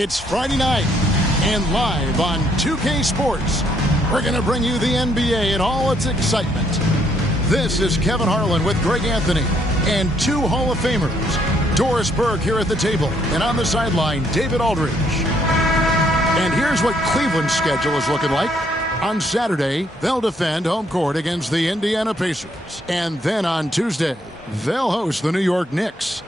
It's Friday night, and live on 2K Sports, we're going to bring you the NBA in all its excitement. This is Kevin Harlan with Greg Anthony and two Hall of Famers, Doris Burke here at the table, and on the sideline, David Aldridge. And here's what Cleveland's schedule is looking like. On Saturday, they'll defend home court against the Indiana Pacers. And then on Tuesday, they'll host the New York Knicks.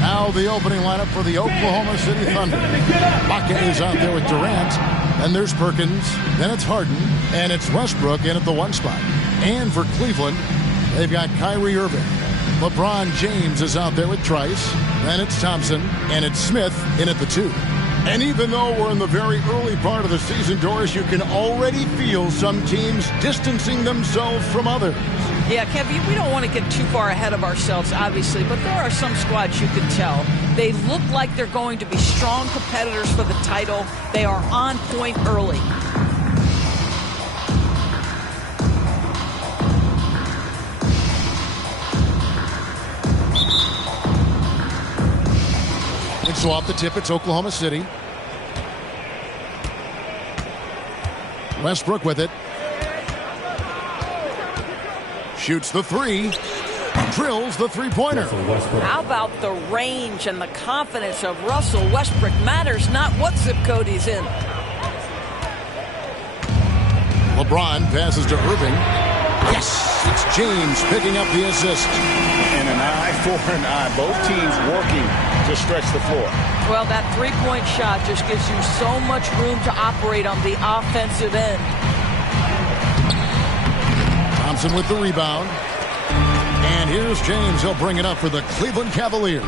Now the opening lineup for the Oklahoma City Thunder. Bakke is out there with Durant. And there's Perkins. Then it's Harden. And it's Westbrook in at the 1 spot. And for Cleveland, they've got Kyrie Irving. LeBron James is out there with Trice. Then it's Thompson. And it's Smith in at the 2. And even though we're in the very early part of the season, Doris, you can already feel some teams distancing themselves from others. Yeah, Kevin, we don't want to get too far ahead of ourselves, obviously, but there are some squads you can tell. They look like they're going to be strong competitors for the title. They are on point early. And so off the tip, it's Oklahoma City. Westbrook with it. Shoots the 3. Drills the 3-pointer. How about the range and the confidence of Russell Westbrook? Matters not what zip code he's in. LeBron passes to Irving. Yes! It's James picking up the assist. And an eye for an eye. Both teams working to stretch the floor. Well, that 3-point shot just gives you so much room to operate on the offensive end. Thompson with the rebound. And here's James. He'll bring it up for the Cleveland Cavaliers.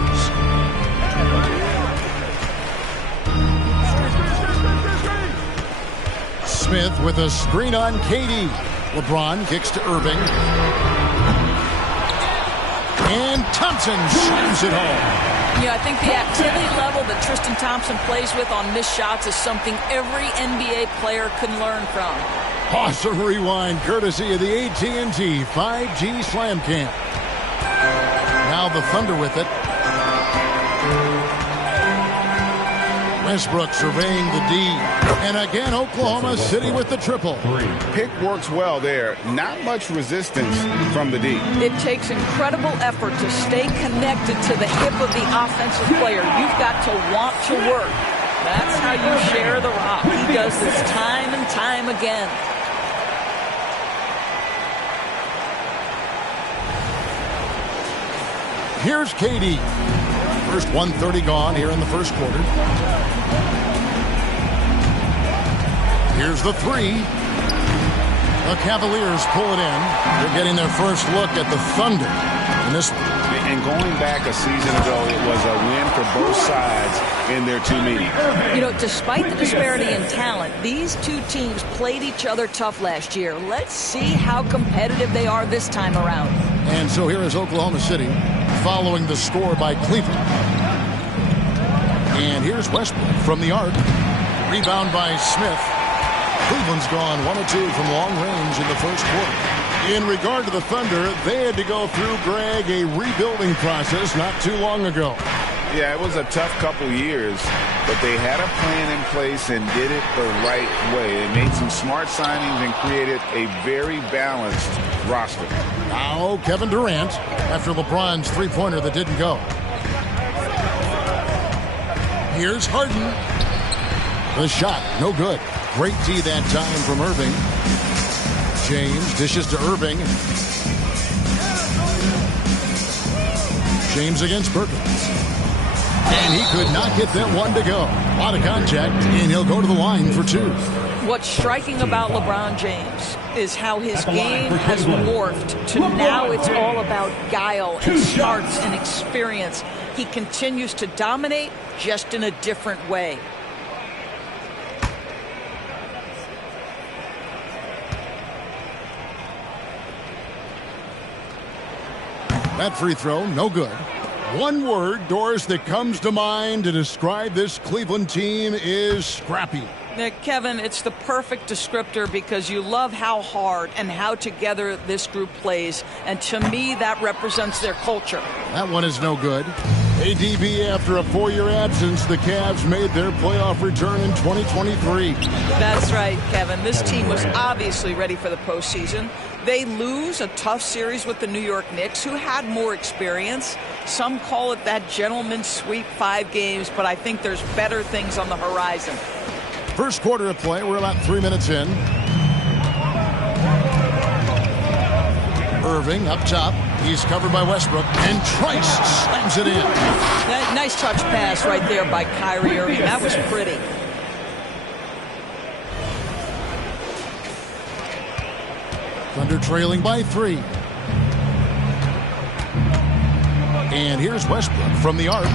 Smith with a screen on KD. LeBron kicks to Irving. And Thompson shoots it home. Yeah, I think the activity level that Tristan Thompson plays with on missed shots is something every NBA player can learn from. Awesome rewind courtesy of the AT&T 5G Slam Camp. Now the Thunder with it. Westbrook surveying the D. And again, Oklahoma City with the triple. Pick works well there. Not much resistance from the D. It takes incredible effort to stay connected to the hip of the offensive player. You've got to want to work. That's how you share the rock. He does this time and time again. Here's KD. First 1:30 gone here in the first quarter. Here's the 3. The Cavaliers pull it in. They're getting their first look at the Thunder in this one. And going back a season ago, it was a win for both sides in their two meetings. You know, despite the disparity in talent, these two teams played each other tough last year. Let's see how competitive they are this time around. And so here is Oklahoma City following the score by Cleveland. And here's Westbrook from the arc. Rebound by Smith. Cleveland's gone 1 of 2 from long range in the first quarter. In regard to the Thunder, they had to go through, Greg, a rebuilding process not too long ago. Yeah, it was a tough couple years, but they had a plan in place and did it the right way. They made some smart signings and created a very balanced roster. Now Kevin Durant after LeBron's 3-pointer that didn't go. Here's Harden. The shot, no good. Great D that time from Irving. James dishes to Irving. James against Perkins. And he could not get that one to go. A lot of contact, and he'll go to the line for 2. What's striking about LeBron James is how his game has morphed to now it's all about guile and smarts and experience. He continues to dominate just in a different way. That free throw, no good. One word, Doris, that comes to mind to describe this Cleveland team is scrappy. Kevin, it's the perfect descriptor because you love how hard and how together this group plays. And to me, that represents their culture. That one is no good. ADB, after a 4-year absence, the Cavs made their playoff return in 2023. That's right, Kevin. This team was obviously ready for the postseason. They lose a tough series with the New York Knicks, who had more experience. Some call it that gentleman's sweep, 5 games, but I think there's better things on the horizon. First quarter of play. We're about 3 minutes in. Irving up top. He's covered by Westbrook, and Trice slams it in. Nice touch pass right there by Kyrie Irving. That was pretty. Thunder trailing by 3. And here's Westbrook from the arc.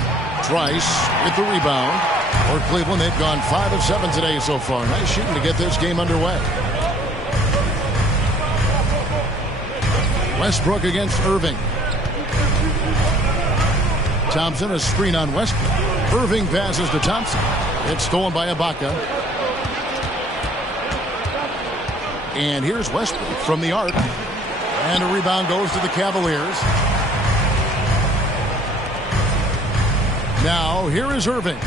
Trice with the rebound. For Cleveland, they've gone 5 of 7 today so far. Nice shooting to get this game underway. Westbrook against Irving. Thompson, a screen on Westbrook. Irving passes to Thompson. It's stolen by Ibaka. And here's Westbrook from the arc. And a rebound goes to the Cavaliers. Now, here is Irving.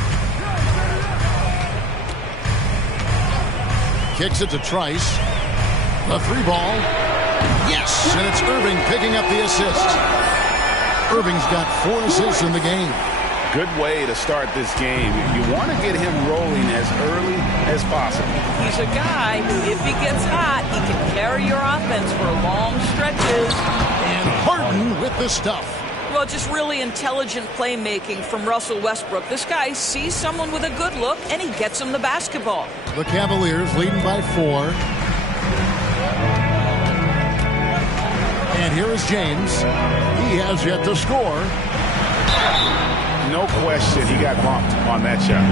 Kicks it to Trice. A 3-ball. Yes, and it's Irving picking up the assist. Irving's got 4 assists in the game. Good way to start this game. You want to get him rolling as early as possible. He's a guy who, if he gets hot, he can carry your offense for long stretches. And Harden with the stuff. Well, just really intelligent playmaking from Russell Westbrook. This guy sees someone with a good look, and he gets him the basketball. The Cavaliers leading by 4. And here is James. He has yet to score. No question, he got bumped on that shot.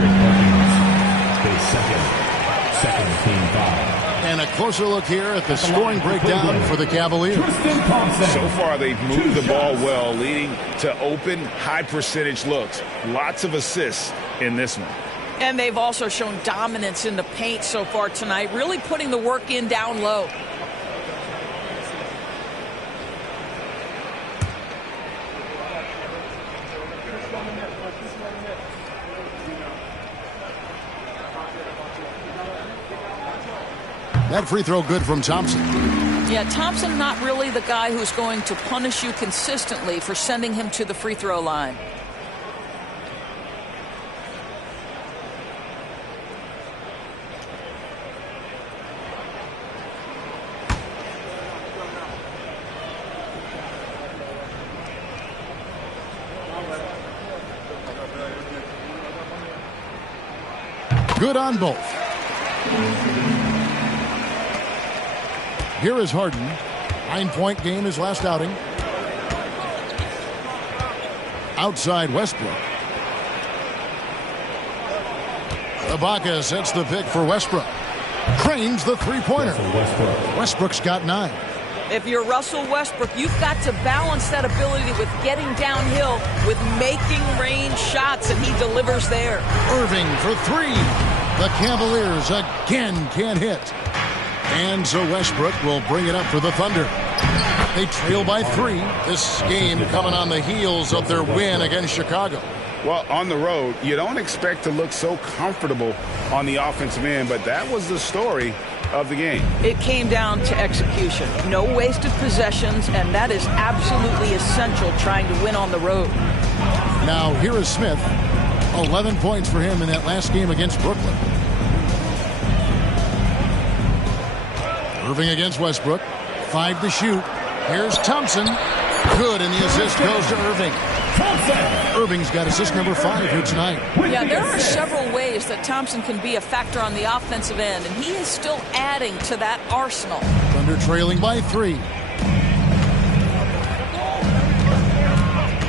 Second team foul. And a closer look here at the scoring breakdown for the Cavaliers. So far, they've moved the ball well, leading to open, high-percentage looks. Lots of assists in this one. And they've also shown dominance in the paint so far tonight, really putting the work in down low. That free throw good from Thompson. Yeah, Thompson not really the guy who's going to punish you consistently for sending him to the free throw line. Good on both. Here is Harden. 9-point game his last outing. Outside Westbrook. Ibaka sets the pick for Westbrook. Cranes the three-pointer. Westbrook's got 9. If you're Russell Westbrook, you've got to balance that ability with getting downhill with making range shots, and he delivers there. Irving for 3. The Cavaliers again can't hit. And so Westbrook will bring it up for the Thunder. They trail by 3. This game coming on the heels of their win against Chicago. Well, on the road, you don't expect to look so comfortable on the offensive end, but that was the story of the game. It came down to execution. No wasted possessions, and that is absolutely essential trying to win on the road. Now, here is Smith. 11 points for him in that last game against Brooklyn. Irving against Westbrook. 5 to shoot. Here's Thompson. Good, and the assist goes to Irving. Irving's got assist number 5 here tonight. Yeah, there are several ways that Thompson can be a factor on the offensive end, and he is still adding to that arsenal. Thunder trailing by 3.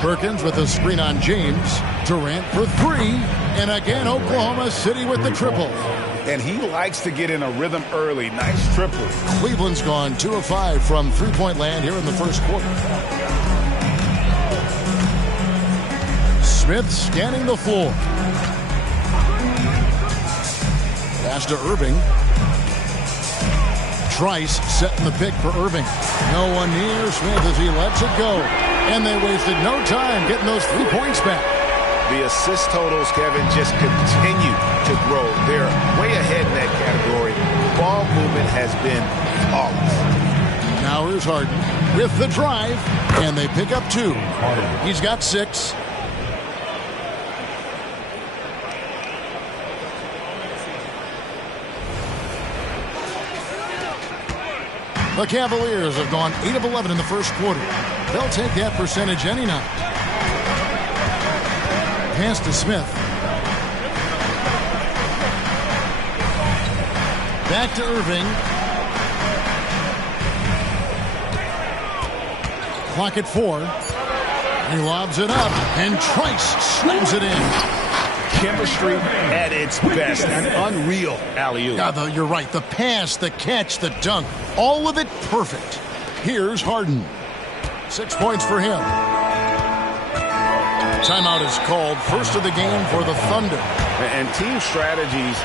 Perkins with a screen on James. Durant for 3. And again, Oklahoma City with the triple. And he likes to get in a rhythm early. Nice triple. Cleveland's gone 2 of 5 from three-point land here in the first quarter. Smith scanning the floor. Pass to Irving. Trice setting the pick for Irving. No one near Smith as he lets it go. And they wasted no time getting those 3 points back. The assist totals, Kevin, just continue to grow. They're way ahead in that category. Ball movement has been flawless. Now here's Harden with the drive, and they pick up 2. He's got 6. The Cavaliers have gone 8 of 11 in the first quarter. They'll take that percentage any night. Pass to Smith. Back to Irving. Clock at 4. He lobs it up, and Trice slams it in. Chemistry at its best. An unreal alley-oop. Yeah, you're right. The pass, the catch, the dunk. All of it perfect. Here's Harden. 6 points for him. Timeout is called. First of the game for the Thunder. And team strategies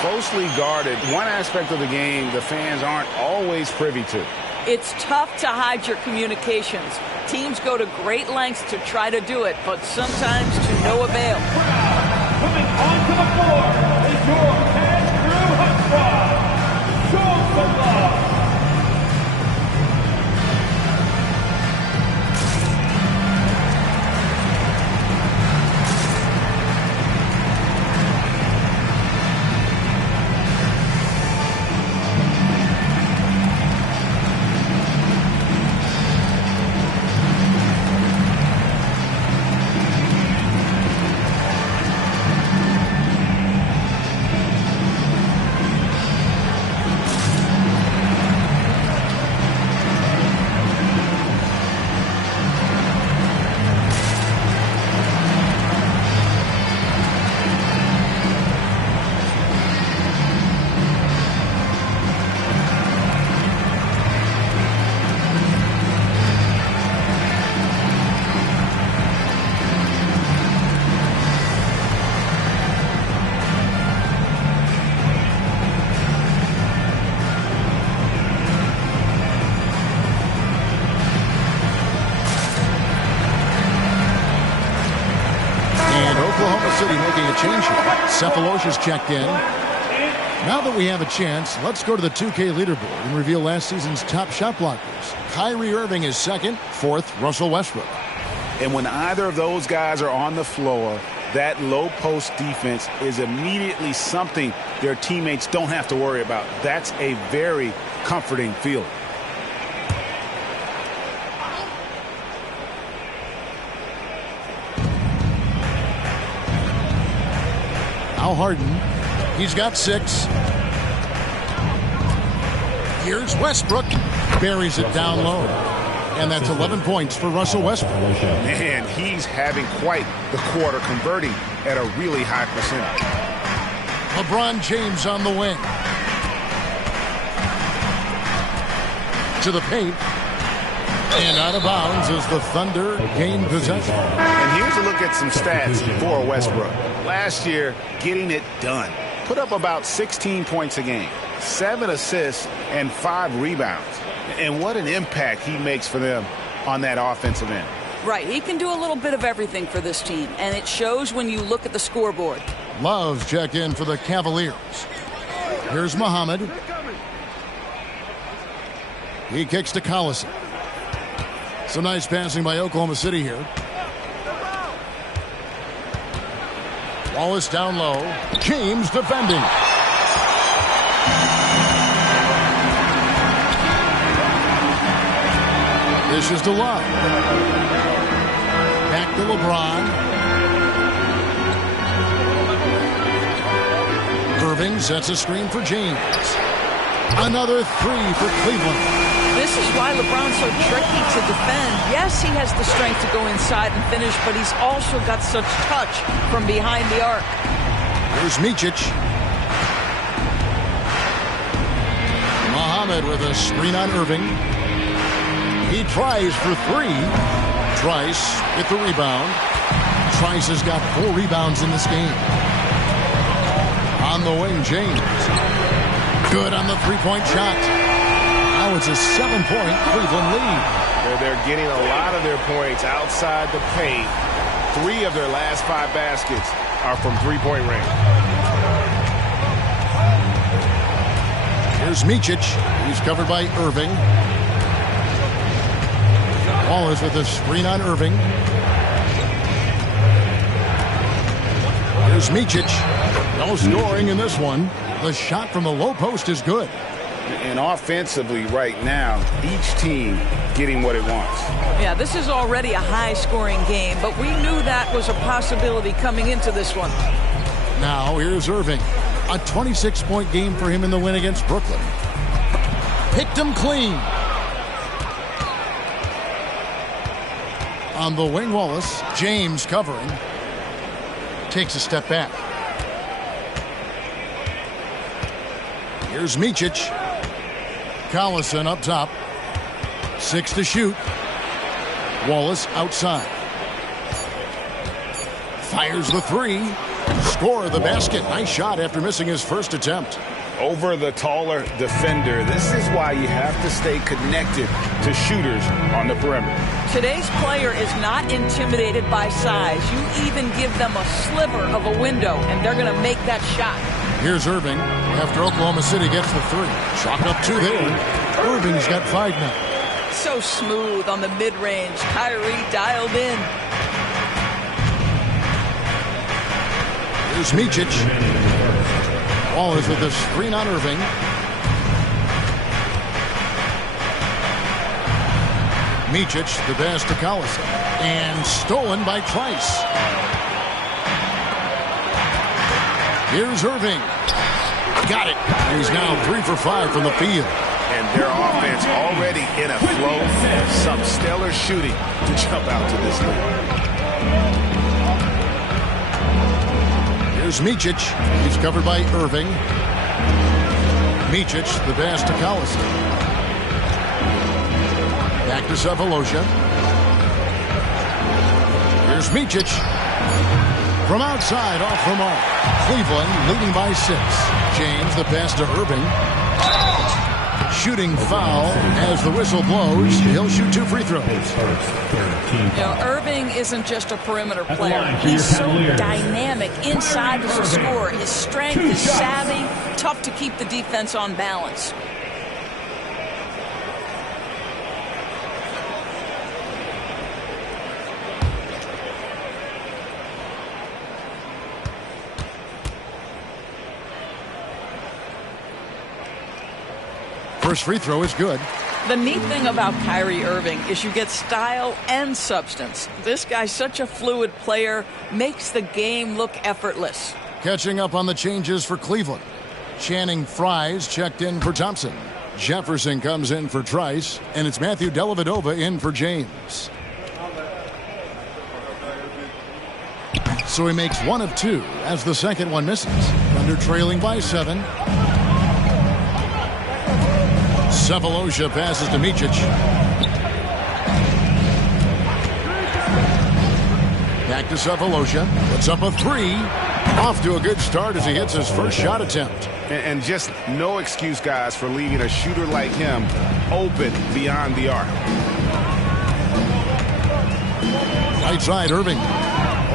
closely guarded. One aspect of the game the fans aren't always privy to. It's tough to hide your communications. Teams go to great lengths to try to do it, but sometimes to no avail. Coming onto the floor is your head through hot squad. Show some love. Cephalosha's checked in. Now that we have a chance, let's go to the 2K leaderboard and reveal last season's top shot blockers. Kyrie Irving is second, fourth, Russell Westbrook. And when either of those guys are on the floor, that low post defense is immediately something their teammates don't have to worry about. That's a very comforting feeling. Now Harden. He's got 6. Here's Westbrook. Buries it down low. And that's 11 points for Russell Westbrook. Man, he's having quite the quarter, converting at a really high percentage. LeBron James on the wing. To the paint. And out of bounds as the Thunder gain possession. And here's a look at some stats for Westbrook. Last year, getting it done. Put up about 16 points a game, 7 assists, and 5 rebounds. And what an impact he makes for them on that offensive end. Right, he can do a little bit of everything for this team, and it shows when you look at the scoreboard. Love's checked in for the Cavaliers. Here's Muhammad. He kicks to Collison. Some nice passing by Oklahoma City here. Wallace down low. James defending. This is to Love. Back to LeBron. Irving sets a screen for James. Another 3 for Cleveland. This is why LeBron's so tricky to defend. Yes, he has the strength to go inside and finish, but he's also got such touch from behind the arc. Here's Micic. Muhammad with a screen on Irving. He tries for 3. Trice with the rebound. Trice has got 4 rebounds in this game. On the wing, James. Good on the three-point shot. Now it's a 7-point Cleveland lead. They're getting a lot of their points outside the paint. 3 of their last 5 baskets are from three-point range. Here's Micic. He's covered by Irving. Wallace with a screen on Irving. Here's Micic. No scoring in this one. The shot from the low post is good. And offensively right now, each team getting what it wants. Yeah, this is already a high-scoring game, but we knew that was a possibility coming into this one. Now here's Irving. A 26-point game for him in the win against Brooklyn. Picked him clean. On the wing, Wallace. James covering. Takes a step back. Here's Micic. Collison up top. 6 to shoot. Wallace outside. Fires the 3. Score the basket. Nice shot after missing his first attempt. Over the taller defender. This is why you have to stay connected to shooters on the perimeter. Today's player is not intimidated by size. You even give them a sliver of a window, and they're going to make that shot. Here's Irving after Oklahoma City gets the 3. Chalk up 2 there. Irving's got 5 now. So smooth on the mid-range. Kyrie dialed in. Here's Micic. Wallace with the screen on Irving. Micic, the pass to Collison. And stolen by Trice. Here's Irving. Got it. He's now 3 for 5 from the field. And their offense already in a flow. Some stellar shooting to jump out to this lead. Here's Micic. He's covered by Irving. Micic, the pass to Collison. Back to Sefolosha. Here's Micic. From outside, off the mark. Cleveland leading by 6. James, the pass to Irving. Shooting foul as the whistle blows. He'll shoot 2 free throws. You know, Irving isn't just a perimeter player. He's so dynamic inside as a scorer. His strength, his savvy, tough to keep the defense on balance. First free throw is good. The neat thing about Kyrie Irving is you get style and substance. This guy's such a fluid player, makes the game look effortless. Catching up on the changes for Cleveland. Channing Frye's checked in for Thompson. Jefferson comes in for Trice, and it's Matthew Dellavedova in for James. So he makes 1 of 2 as the second one misses. Thunder trailing by 7. Sefolosha passes to Micic. Back to Sefolosha. Puts up a 3. Off to a good start as he hits his first shot attempt. And just no excuse, guys, for leaving a shooter like him open beyond the arc. Right side, Irving.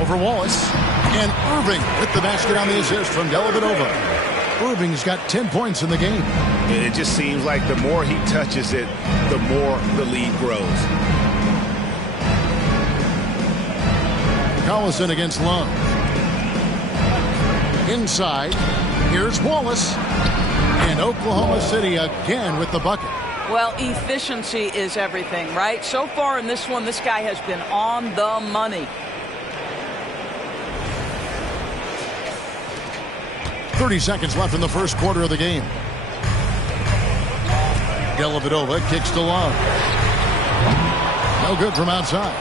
Over Wallace. And Irving with the basket on the assist from Dellavedova. Irving's got 10 points in the game. It just seems like the more he touches it, the more the lead grows. Collison against Love. Inside, here's Wallace. And Oklahoma City again with the bucket. Well, efficiency is everything, right? So far in this one, this guy has been on the money. 30 seconds left in the first quarter of the game. Dellavedova kicks to Love. No good from outside.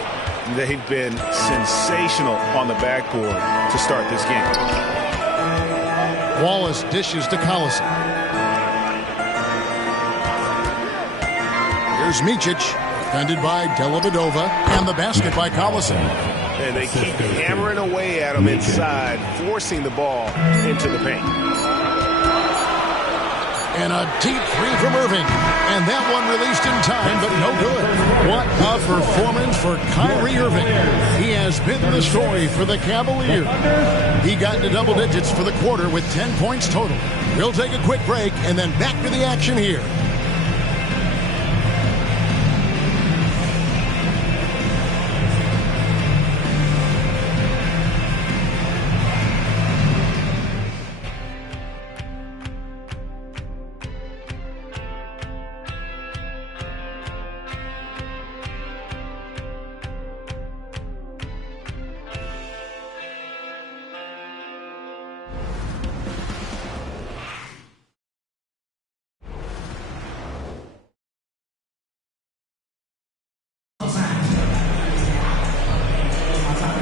They've been sensational on the backboard to start this game. Wallace dishes to Collison. Here's Micic, defended by Dellavedova, and the basket by Collison. And they keep hammering away at him inside, forcing the ball into the paint. And a deep 3 from Irving. And that one released in time, but no good. What a performance for Kyrie Irving. He has has been the story for the Cavaliers. He got into double digits for the quarter with 10 points total. We'll take a quick break and then back to the action here.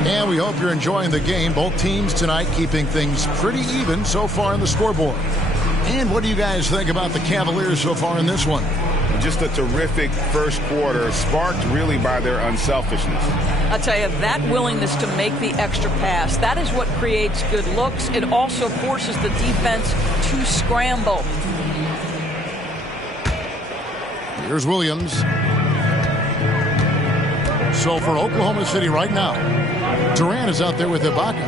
And we hope you're enjoying the game. Both teams tonight keeping things pretty even so far in the scoreboard. And what do you guys think about the Cavaliers so far in this one? Just a terrific first quarter, sparked really by their unselfishness. I'll tell you, that willingness to make the extra pass, that is what creates good looks. It also forces the defense to scramble. Here's Williams. So for Oklahoma City right now, Durant is out there with Ibaka.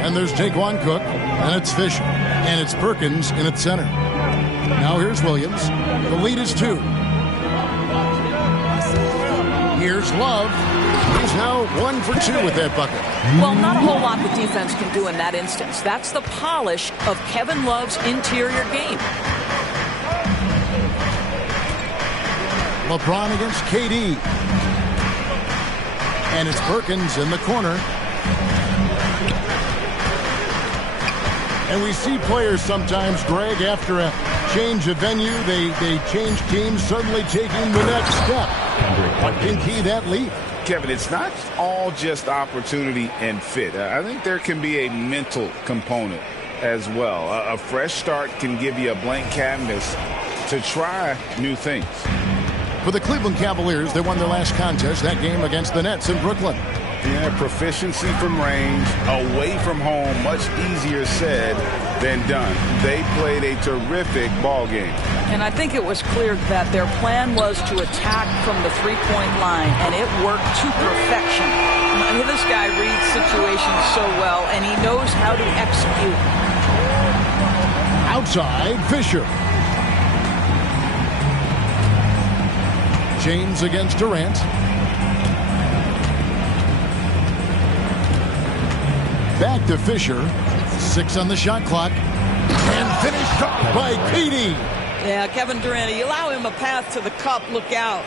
And there's Jaquan Cook, and it's Fisher, and it's Perkins in its center. Now here's Williams. The lead is 2. Here's Love. He's now 1 for 2 with that bucket. Well, not a whole lot the defense can do in that instance. That's the polish of Kevin Love's interior game. LeBron against KD. And it's Perkins in the corner. And we see players sometimes, Greg, after a change of venue, they change teams, suddenly taking the next step. What can key that lead? Kevin, it's not all just opportunity and fit. I think there can be a mental component as well. A fresh start can give you a blank canvas to try new things. For the Cleveland Cavaliers, they won their last contest, that game against the Nets in Brooklyn. Yeah, proficiency from range, away from home, much easier said than done. They played a terrific ball game. And I think it was clear that their plan was to attack from the three-point line, and it worked to perfection. I mean, this guy reads situations so well, and he knows how to execute. Outside, Fisher. James against Durant. Back to Fisher. 6 on the shot clock. And finished off by KD. Yeah, Kevin Durant, you allow him a path to the cup, look out.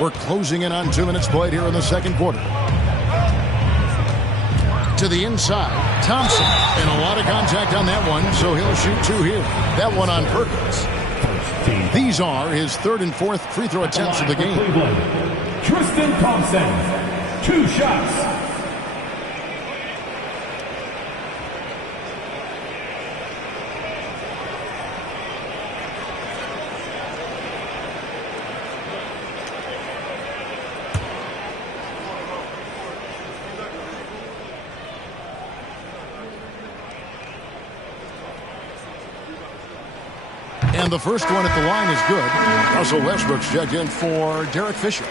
We're closing in on 2 minutes played here in the second quarter. To the inside, Thompson. And a lot of contact on that one, so he'll shoot 2 here. That one on Perkins. These are his 3rd and 4th free throw attempts of the game. Tristan Thompson, 2 shots. And the first one at the line is good. Russell Westbrook's checked in for Derek Fisher.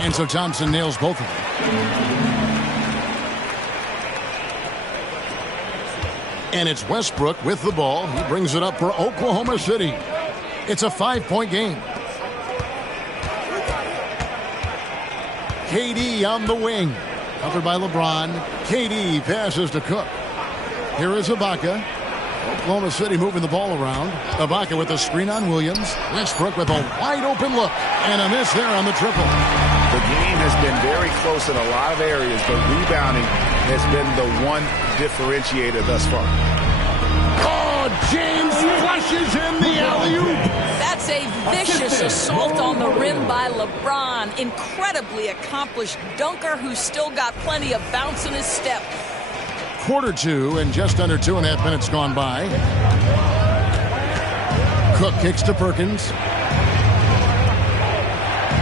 And so Thompson nails both of them. And it's Westbrook with the ball. He brings it up for Oklahoma City. It's a 5-point game. KD on the wing. Covered by LeBron. KD passes to Cook. Here is Ibaka. Oklahoma City moving the ball around. Ibaka with a screen on Williams. Westbrook with a wide open look. And a miss there on the triple. The game has been very close in a lot of areas, but rebounding has been the one differentiator thus far. Oh, James flushes in the alley-oop. That's a vicious assault on the rim by LeBron. Incredibly accomplished dunker who's still got plenty of bounce in his step. Quarter two and just under 2.5 minutes gone by. Cook kicks to Perkins.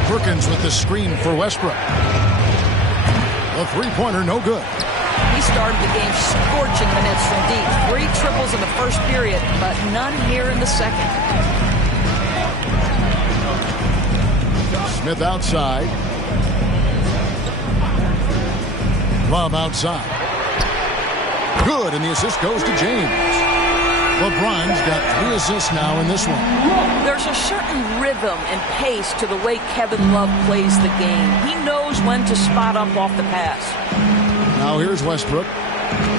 Perkins with the screen for Westbrook. The three-pointer no good. He started the game scorching minutes from deep. 3 triples in the first period, but none here in the second. Smith outside. Love outside. Good, and the assist goes to James. LeBron's got 3 assists now in this one. There's a certain rhythm and pace to the way Kevin Love plays the game. He knows when to spot up off the pass. Now here's Westbrook.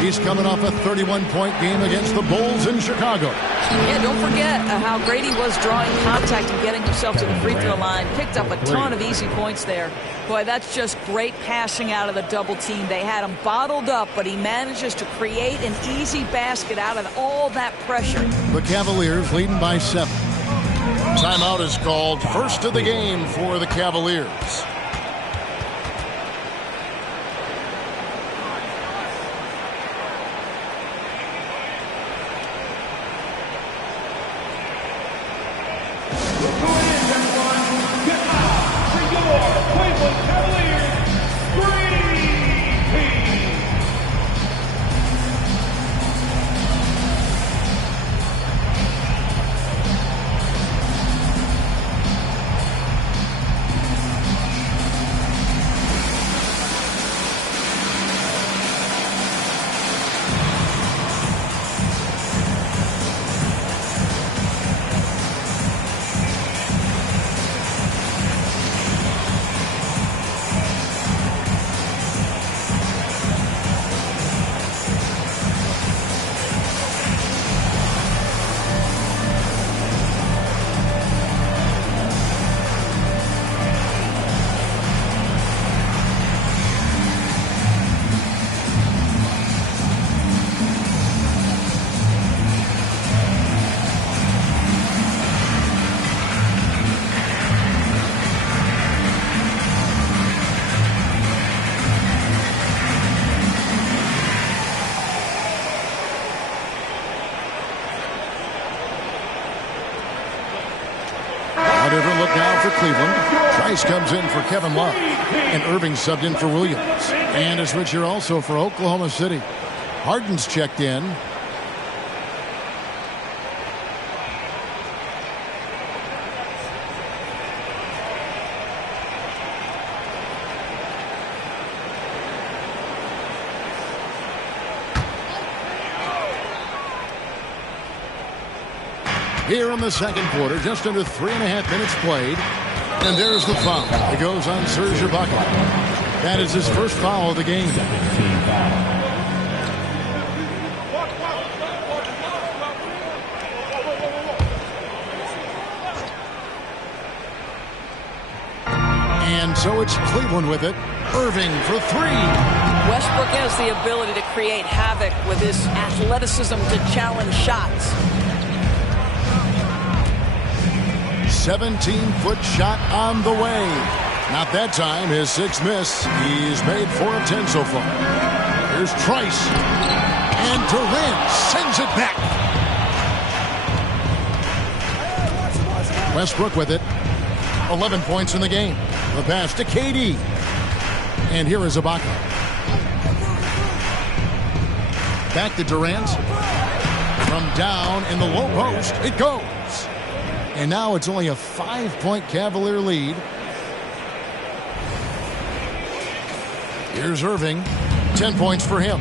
He's coming off a 31-point game against the Bulls in Chicago. Yeah, don't forget how great he was drawing contact and getting himself to the free throw line. Picked up a ton of easy points there. Boy, that's just great passing out of the double team. They had him bottled up, but he manages to create an easy basket out of all that pressure. The Cavaliers leading by 7. Timeout is called. First of the game for the Cavaliers. Different look now for Cleveland. Trice comes in for Kevin Love. And Irving subbed in for Williams. And a switch here also for Oklahoma City. Harden's checked in. Here in the second quarter, just under 3.5 minutes played. And there's the foul. It goes on Serge Ibaka. That is his first foul of the game. And so it's Cleveland with it. Irving for 3. Westbrook has the ability to create havoc with his athleticism to challenge shots. 17-foot shot on the way. Not that time. His 6th miss. He's made 4 of 10 so far. Here's Trice. And Durant sends it back. Westbrook with it. 11 points in the game. The pass to KD. And here is Ibaka. Back to Durant. From down in the low post, it goes. And now it's only a 5-point Cavalier lead. Here's Irving. 10 points for him.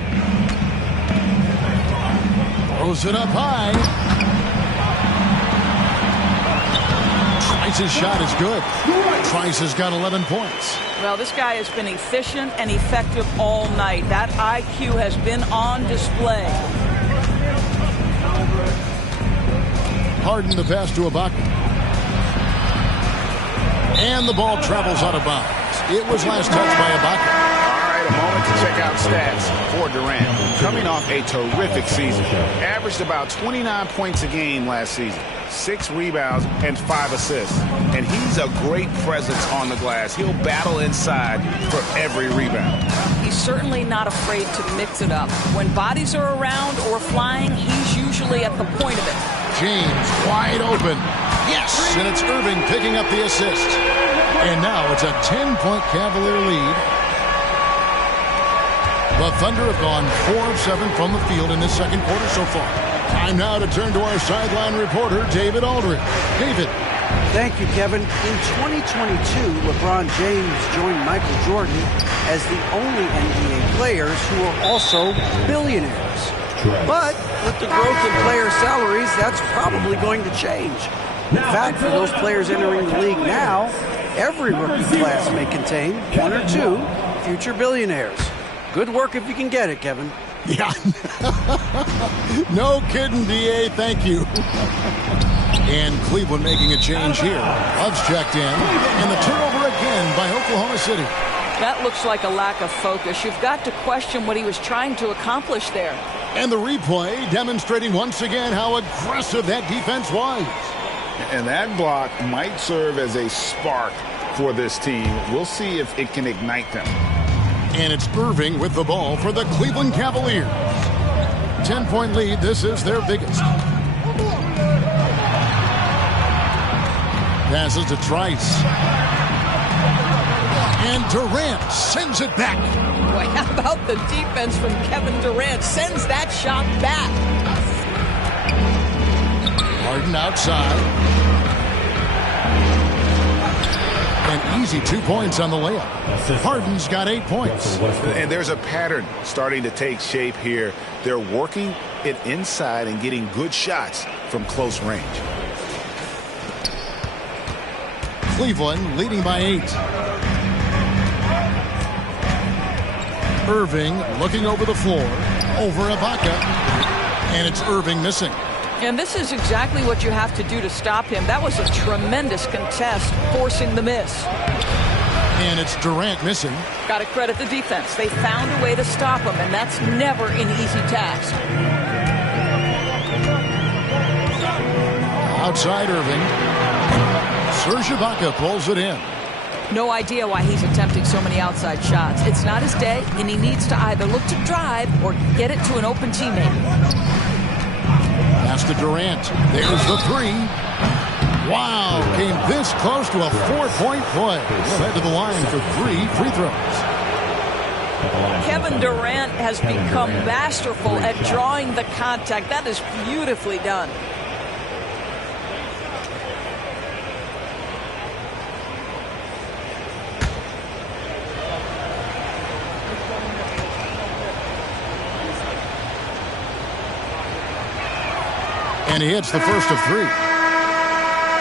Throws it up high. Trice's shot is good. Trice has got 11 points. Well, this guy has been efficient and effective all night. That IQ has been on display. Harden the pass to Ibaka. And the ball travels out of bounds. It was last touched by Ibaka. All right, a moment to check out standout stats for Durant, coming off a terrific season. Averaged about 29 points a game last season, 6 rebounds and 5 assists. And he's a great presence on the glass. He'll battle inside for every rebound. He's certainly not afraid to mix it up. When bodies are around or flying, he's usually at the point of it. James wide open. Yes, and it's Irving picking up the assist. And now it's a 10-point Cavalier lead. The Thunder have gone 4 of 7 from the field in this second quarter so far. Time now to turn to our sideline reporter, David Aldridge. David. Thank you, Kevin. In 2022, LeBron James joined Michael Jordan as the only NBA players who are also billionaires. But with the growth in player salaries, that's probably going to change. In fact, for those players entering the league now, every rookie class may contain 1 or 2 future billionaires. Good work if you can get it, Kevin. Yeah. No kidding, D.A. Thank you. And Cleveland making a change here. Love's checked in. And the turnover again by Oklahoma City. That looks like a lack of focus. You've got to question what he was trying to accomplish there. And the replay demonstrating once again how aggressive that defense was. And that block might serve as a spark for this team. We'll see if it can ignite them. And it's Irving with the ball for the Cleveland Cavaliers. 10-point lead. This is their biggest. Passes to Trice. And Durant sends it back. Boy, how about the defense from Kevin Durant? Sends that shot back. Harden outside. An easy 2 points on the layup. Harden's got 8 points. And there's a pattern starting to take shape here. They're working it inside and getting good shots from close range. Cleveland leading by 8. Irving looking over the floor. Over Ibaka. And it's Irving missing. And this is exactly what you have to do to stop him. That was a tremendous contest, forcing the miss. And it's Durant missing. Got to credit the defense. They found a way to stop him, and that's never an easy task. Outside Irving. Serge Ibaka pulls it in. No idea why he's attempting so many outside shots. It's not his day, and he needs to either look to drive or get it to an open teammate. Pass to Durant. There's the 3. Wow, came this close to a 4-point play. We'll head to the line for 3 free throws. Kevin Durant has become masterful at drawing the contact. That is beautifully done. And he hits the first of 3.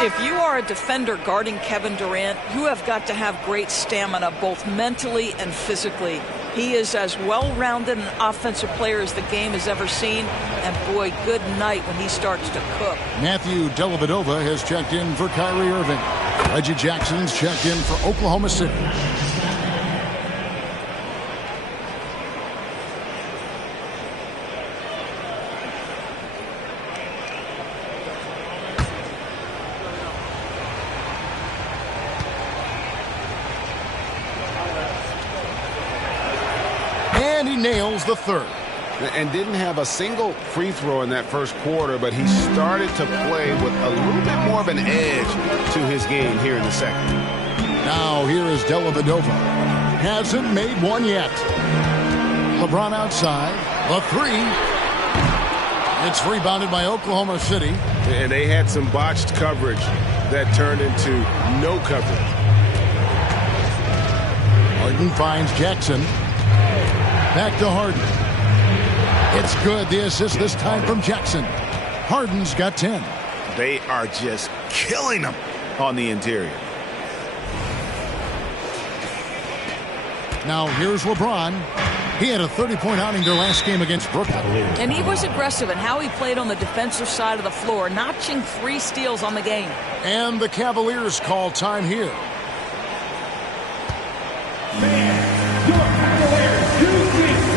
If you are a defender guarding Kevin Durant, you have got to have great stamina, both mentally and physically. He is as well-rounded an offensive player as the game has ever seen. And boy, good night when he starts to cook. Matthew Dellavedova has checked in for Kyrie Irving. Reggie Jackson's checked in for Oklahoma City. And he nails the 3rd. And didn't have a single free throw in that first quarter, but he started to play with a little bit more of an edge to his game here in the second. Now here is Dellavedova. Hasn't made one yet. LeBron outside. The 3. It's rebounded by Oklahoma City. And they had some botched coverage that turned into no coverage. Harden finds Jackson. Back to Harden. It's good. The assist this time from Jackson. Harden's got 10. They are just killing them on the interior. Now here's LeBron. He had a 30-point outing their last game against Brooklyn. And he was aggressive in how he played on the defensive side of the floor, notching 3 steals on the game. And the Cavaliers call time here. Your Cavaliers, 2-3.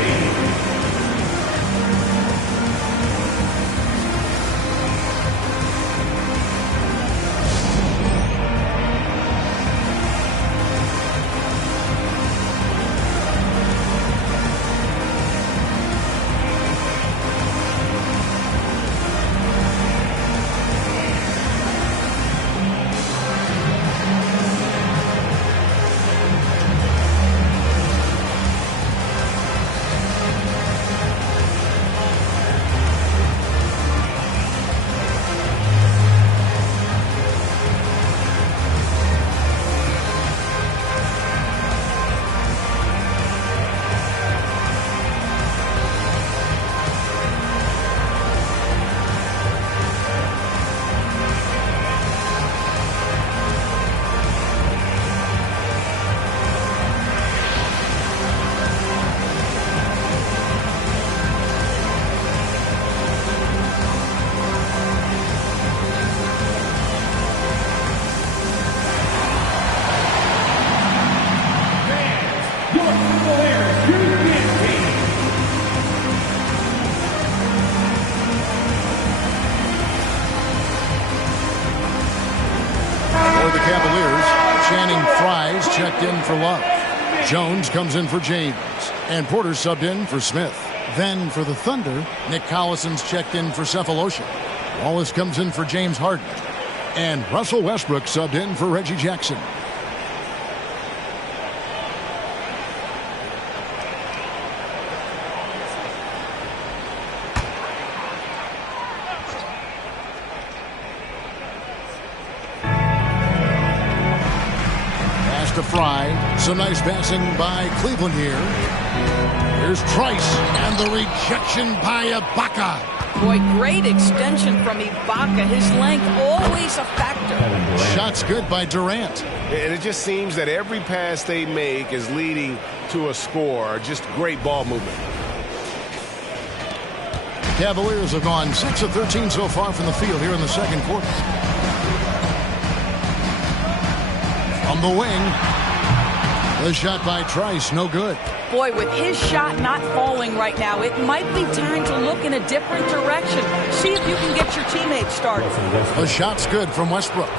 checked in for Love. Jones comes in for James. And Porter subbed in for Smith. Then for the Thunder, Nick Collison's checked in for Cephalosha. Wallace comes in for James Harden. And Russell Westbrook subbed in for Reggie Jackson. Pass to Fry. Some nice passing by Cleveland here. Here's Trice, and the rejection by Ibaka. Boy, great extension from Ibaka. His length always a factor. Shots good by Durant. And it just seems that every pass they make is leading to a score. Just great ball movement. Cavaliers have gone 6 of 13 so far from the field here in the second quarter. From the wing, the shot by Trice, no good. Boy, with his shot not falling right now, it might be time to look in a different direction. See if you can get your teammates started. The shot's good from Westbrook.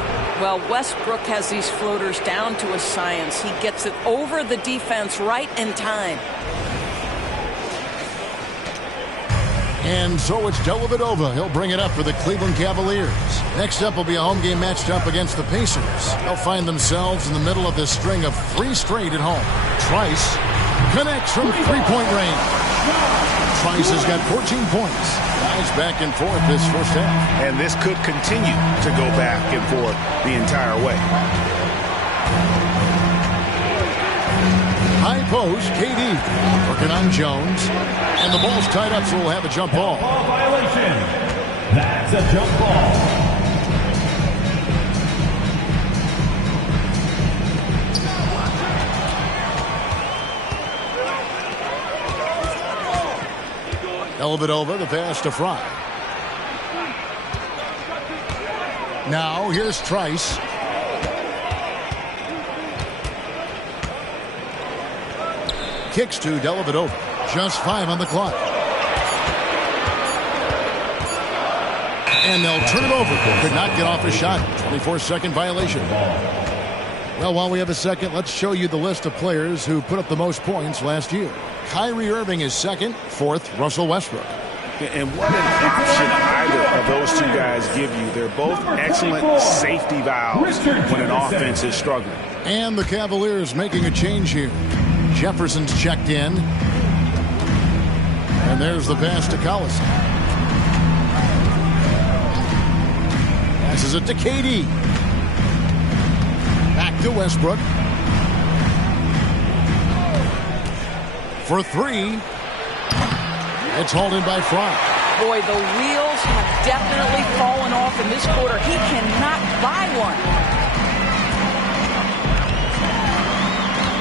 Well, Westbrook has these floaters down to a science. He gets it over the defense right in time. And so it's Dellavedova. He'll bring it up for the Cleveland Cavaliers. Next up will be a home game matched up against the Pacers. They'll find themselves in the middle of this string of 3 straight at home. Trice connects from three-point range. Trice has got 14 points. Guys back and forth this first half. And this could continue to go back and forth the entire way. High post, KD working on Jones. And the ball's tied up, so we'll have a jump ball. Ball violation. That's a jump ball. Dellavedova, the pass to Fry. Now here's Trice. Kicks to Dellavedova. Just 5 on the clock. And they'll turn it over. Could not get off a shot. 24-second violation. Well, while we have a second, let's show you the list of players who put up the most points last year. Kyrie Irving is second. Fourth, Russell Westbrook. And what an option either of those two guys give you. They're both excellent safety valves when an offense is struggling. And the Cavaliers making a change here. Jefferson's checked in. And there's the pass to Collison. Passes it to KD. Back to Westbrook. For 3. It's hauled in by Fry. Boy, the wheels have definitely fallen off in this quarter. He cannot buy one.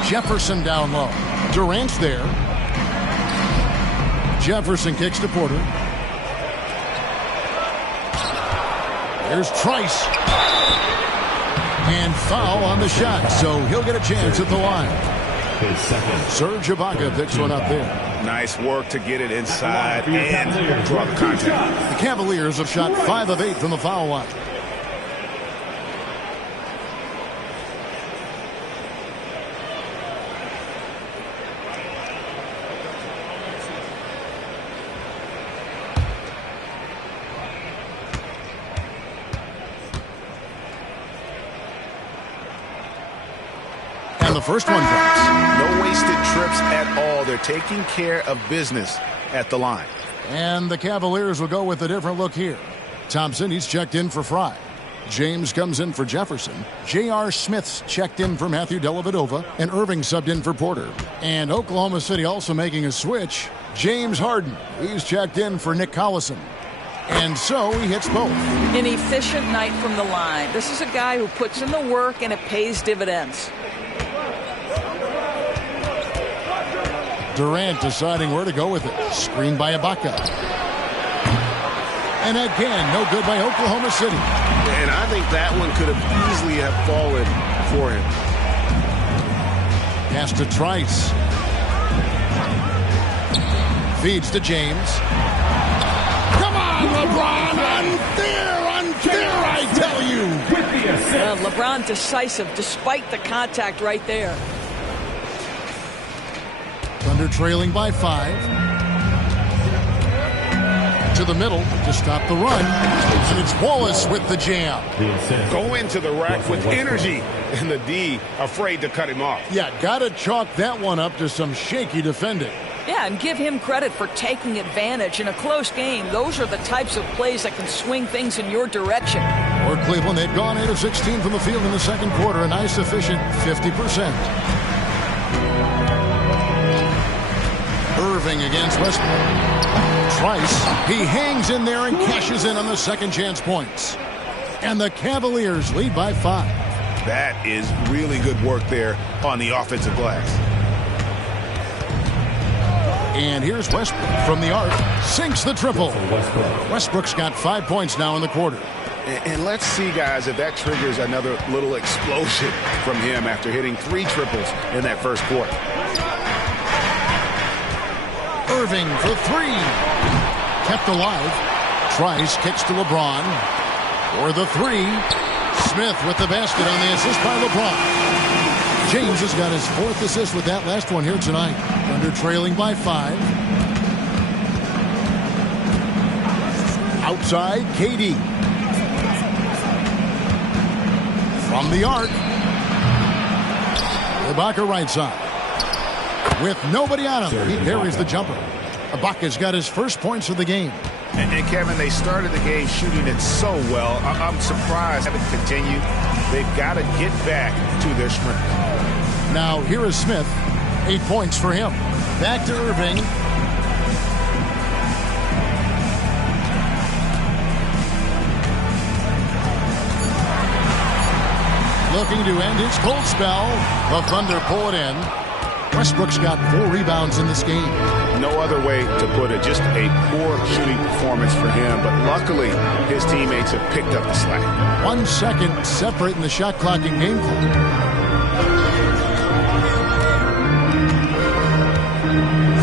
Jefferson down low. Durant's there. Jefferson kicks to Porter. There's Trice. And foul on the shot, so he'll get a chance at the line. Serge Ibaka picks one up there. Nice work to get it inside and draw the contact. The Cavaliers have shot 5 of 8 from the foul line. The first one drops. No wasted trips at all. They're taking care of business at the line. And the Cavaliers will go with a different look here. Thompson, he's checked in for Fry. James comes in for Jefferson. J.R. Smith's checked in for Matthew Dellavedova. And Irving subbed in for Porter. And Oklahoma City also making a switch. James Harden, he's checked in for Nick Collison. And so he hits both. An efficient night from the line. This is a guy who puts in the work and it pays dividends. Durant deciding where to go with it. Screen by Ibaka. And again, no good by Oklahoma City. And I think that one could have easily have fallen for him. Pass to Trice. Feeds to James. Come on, LeBron! Unfair, I tell you! With the LeBron decisive despite the contact right there. Thunder trailing by 5. To the middle to stop the run. And it's Wallace with the jam. Go into the rack with energy. And the D afraid to cut him off. Yeah, got to chalk that one up to some shaky defending. Yeah, and give him credit for taking advantage in a close game. Those are the types of plays that can swing things in your direction. For Cleveland, they've gone 8 of 16 from the field in the second quarter. A nice efficient 50%. Irving against Westbrook. Trice, he hangs in there and cashes in on the second chance points. And the Cavaliers lead by 5. That is really good work there on the offensive glass. And here's Westbrook from the arc. Sinks the triple. Westbrook's got 5 points now in the quarter. And let's see, guys, if that triggers another little explosion from him after hitting 3 triples in that first quarter. Irving for 3. Kept alive. Trice kicks to LeBron. For the 3. Smith with the basket on the assist by LeBron. James has got his 4th assist with that last one here tonight. Thunder trailing by 5. Outside, KD. From the arc. Ibaka right side. With nobody on him, he buries the jumper. Ibaka's got his first points of the game. And Kevin, they started the game shooting it so well. I'm surprised they haven't continued. They've got to get back to their strength. Now here is Smith. 8 points for him. Back to Irving. Looking to end his cold spell. The Thunder pull it in. Westbrook's got 4 rebounds in this game. No other way to put it. Just a poor shooting performance for him. But luckily, his teammates have picked up the slack. 1 second separating the shot clock and game clock.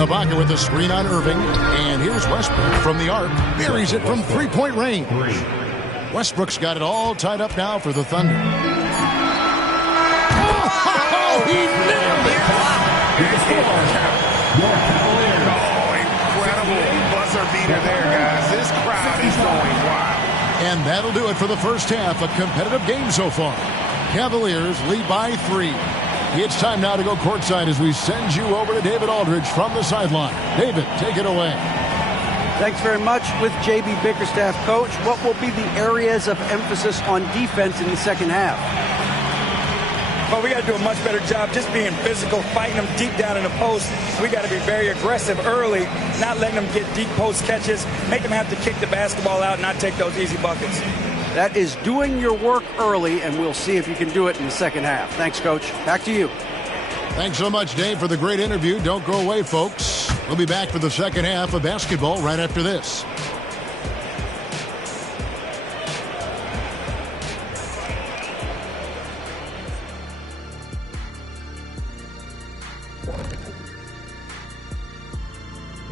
Ibaka with a screen on Irving. And here's Westbrook from the arc. Buries it from 3-point range. Westbrook's got it all tied up now for the Thunder. Oh, he nailed it! Oh, incredible buzzer beater there, guys. This crowd is going wild. And that'll do it for the first half. A competitive game so far. Cavaliers lead by 3. It's time now to go courtside as we send you over to David Aldridge from the sideline. David, take it away. Thanks very much. With J.B. Bickerstaff, Coach, what will be the areas of emphasis on defense in the second half? But we got to do a much better job just being physical, fighting them deep down in the post. We got to be very aggressive early, not letting them get deep post catches, make them have to kick the basketball out and not take those easy buckets. That is doing your work early, and we'll see if you can do it in the second half. Thanks, Coach. Back to you. Thanks so much, Dave, for the great interview. Don't go away, folks. We'll be back for the second half of basketball right after this.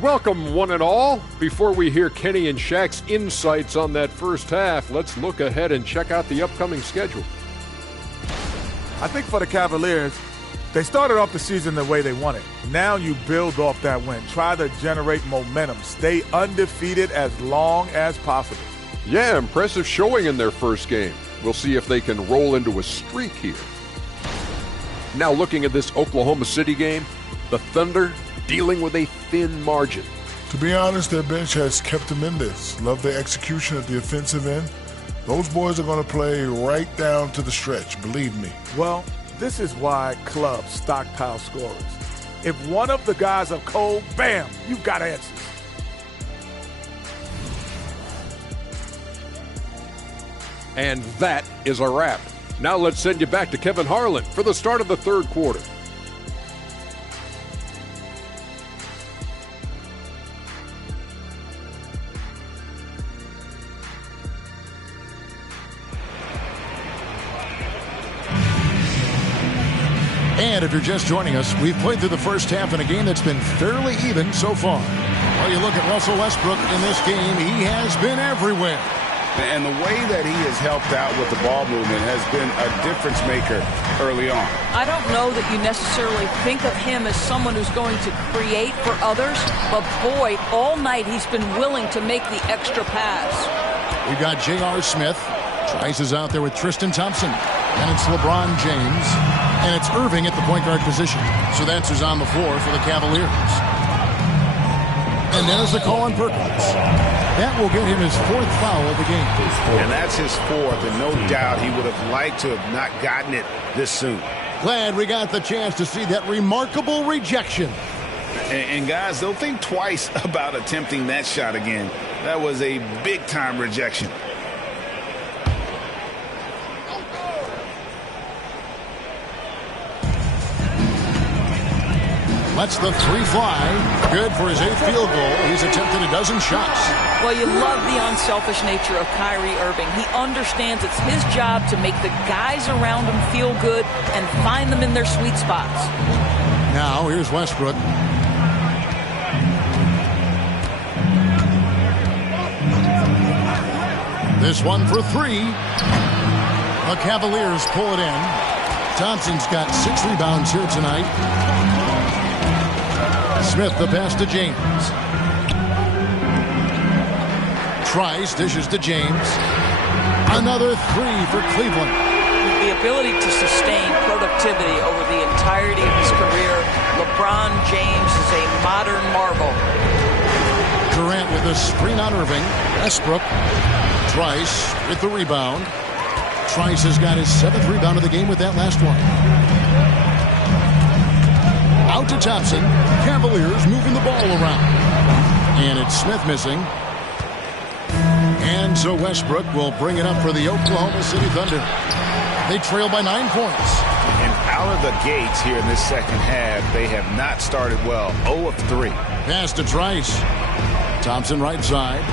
Welcome, one and all. Before we hear Kenny and Shaq's insights on that first half, let's look ahead and check out the upcoming schedule. I think for the Cavaliers, they started off the season the way they wanted. Now you build off that win. Try to generate momentum. Stay undefeated as long as possible. Yeah, impressive showing in their first game. We'll see if they can roll into a streak here. Now looking at this Oklahoma City game, the Thunder dealing with a thin margin. To be honest, their bench has kept them in this. Love their execution at the offensive end. Those boys are going to play right down to the stretch, believe me. Well, this is why clubs stockpile scorers. If one of the guys are cold, bam, you've got answers. And that is a wrap. Now let's send you back to Kevin Harlan for the start of the third quarter. And if you're just joining us, we've played through the first half in a game that's been fairly even so far. Well, you look at Russell Westbrook in this game, he has been everywhere. And the way that he has helped out with the ball movement has been a difference maker early on. I don't know that you necessarily think of him as someone who's going to create for others, but boy, all night he's been willing to make the extra pass. We've got J.R. Smith. Trice is out there with Tristan Thompson. And it's LeBron James. And it's Irving at the point guard position. So that's who's on the floor for the Cavaliers. And there's the call on Perkins. That will get him his 4th foul of the game. And that's his 4th, and no doubt he would have liked to have not gotten it this soon. Glad we got the chance to see that remarkable rejection. And guys, they'll think twice about attempting that shot again. That was a big-time rejection. Lets the 3 fly. Good for his 8th field goal. He's attempted a dozen shots. Well, you love the unselfish nature of Kyrie Irving. He understands it's his job to make the guys around him feel good and find them in their sweet spots. Now, here's Westbrook. This one for 3. The Cavaliers pull it in. Thompson's got 6 rebounds here tonight. Smith the pass to James. Trice dishes to James. Another 3 for Cleveland. The ability to sustain productivity over the entirety of his career, LeBron James is a modern marvel. Durant with a screen on Irving. Westbrook. Trice with the rebound. Trice has got his 7th rebound of the game with that last one. Out to Thompson. Cavaliers moving the ball around. And it's Smith missing. And so Westbrook will bring it up for the Oklahoma City Thunder. They trail by 9 points. And out of the gates here in this second half, they have not started well. 0 of 3. Pass to Trice. Thompson right side.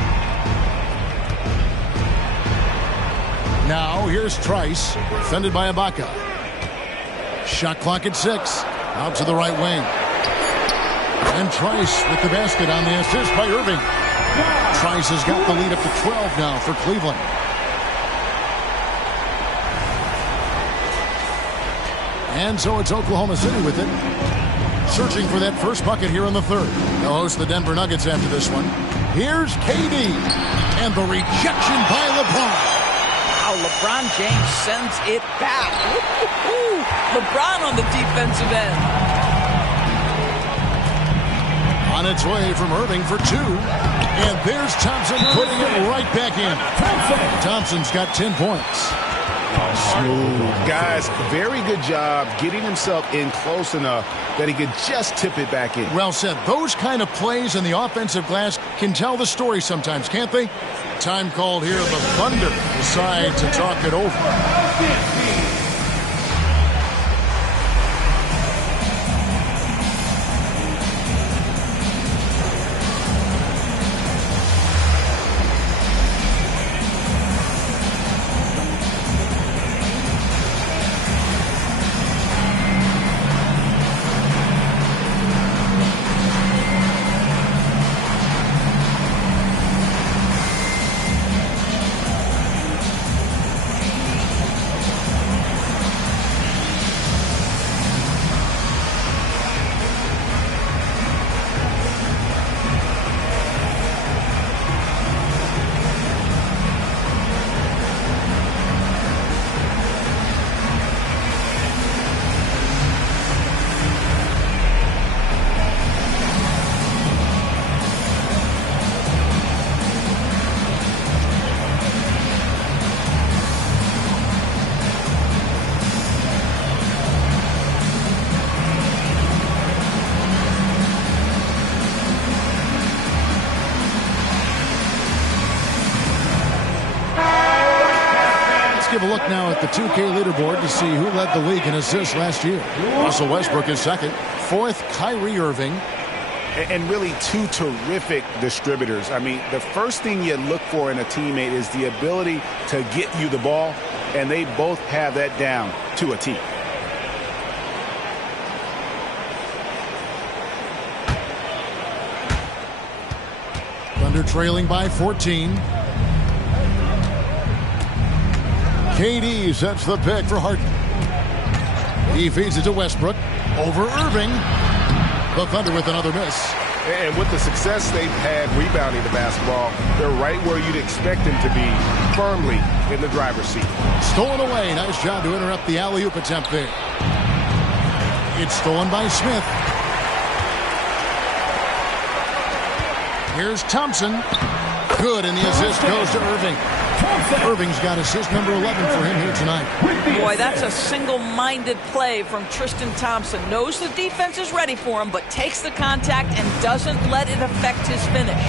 Now here's Trice. Defended by Ibaka. Shot clock at 6. Out to the right wing. And Trice with the basket on the assist by Irving. Trice has got the lead up to 12 now for Cleveland. And so it's Oklahoma City with it. Searching for that first bucket here in the 3rd. They'll host the Denver Nuggets after this one. Here's KD. And the rejection by LeBron. Wow, LeBron James sends it back. Woo-hoo-hoo. LeBron on the defensive end. On its way from Irving for 2. And there's Thompson putting it right back in. Thompson's got 10 points. Smooth. Guys, very good job getting himself in close enough that he could just tip it back in. Well said. Those kind of plays in the offensive glass can tell the story sometimes, can't they? Time called here. The Thunder decide to talk it over. Give a look now at the 2K leaderboard to see who led the league in assists last year. Russell Westbrook is 2nd. 4th, Kyrie Irving. And really 2 terrific distributors. I mean, the first thing you look for in a teammate is the ability to get you the ball, and they both have that down to a T. Thunder trailing by 14. KD sets the pick for Harden. He feeds it to Westbrook. Over Irving. The Thunder with another miss. And with the success they've had rebounding the basketball, they're right where you'd expect them to be, firmly in the driver's seat. Stolen away. Nice job to interrupt the alley-oop attempt there. It's stolen by Smith. Here's Thompson. Good, and the assist goes to Irving. Irving's got assist number 11 for him here tonight. Boy, that's a single-minded play from Tristan Thompson. Knows the defense is ready for him, but takes the contact and doesn't let it affect his finish.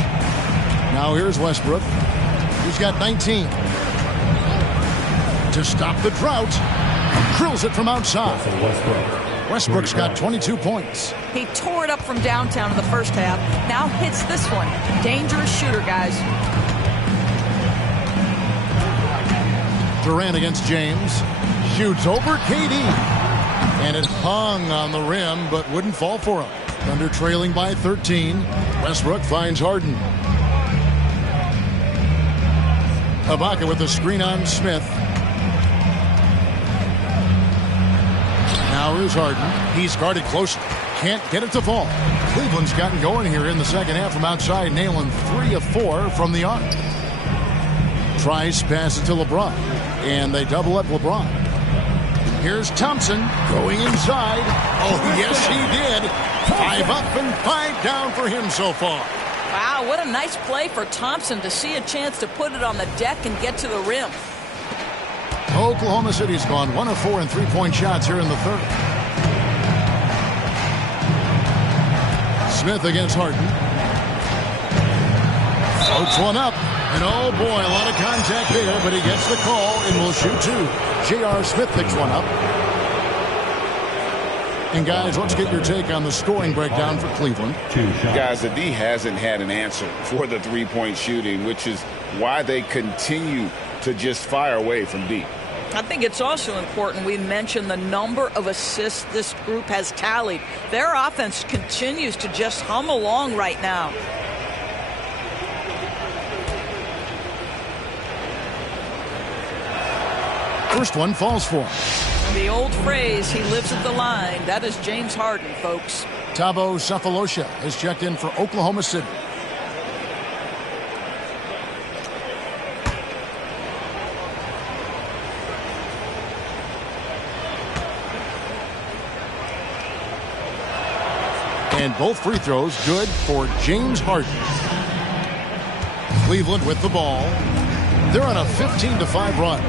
Now here's Westbrook. He's got 19. To stop the drought, drills it from outside. Westbrook's got 22 points. He tore it up from downtown in the first half. Now hits this one. Dangerous shooter, guys. Durant against James. Shoots over KD. And it hung on the rim, but wouldn't fall for him. Thunder trailing by 13. Westbrook finds Harden. Ibaka with the screen on Smith. Now here's Harden. He's guarded closely. Can't get it to fall. Cleveland's gotten going here in the second half from outside, nailing 3 of 4 from the arc. Tries pass it to LeBron. And they double up LeBron. Here's Thompson going inside. Oh, yes, he did. 5 up and 5 down for him so far. Wow, what a nice play for Thompson to see a chance to put it on the deck and get to the rim. Oklahoma City's gone 1 of 4 in three-point shots here in the third. Smith against Harden. Floats one up. And oh boy, a lot of contact there, but he gets the call and will shoot 2. J.R. Smith picks one up. And guys, let's get your take on the scoring breakdown for Cleveland. Guys, the D hasn't had an answer for the three-point shooting, which is why they continue to just fire away from deep. I think it's also important we mention the number of assists this group has tallied. Their offense continues to just hum along right now. First one falls for him. The old phrase, he lives at the line. That is James Harden, folks. Thabo Sefolosha has checked in for Oklahoma City. And both free throws good for James Harden. Cleveland with the ball. They're on a 15-5 run.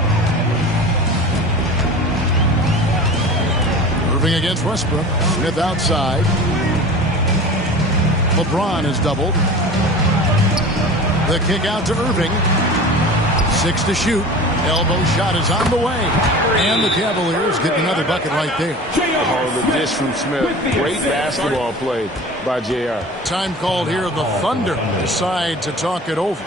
Irving against Westbrook. Smith outside. LeBron is doubled. The kick out to Irving. 6 to shoot. Elbow shot is on the way. And the Cavaliers get another bucket right there. Oh, the dish from Smith. Great basketball play by J.R. Time called here. The Thunder decide to talk it over.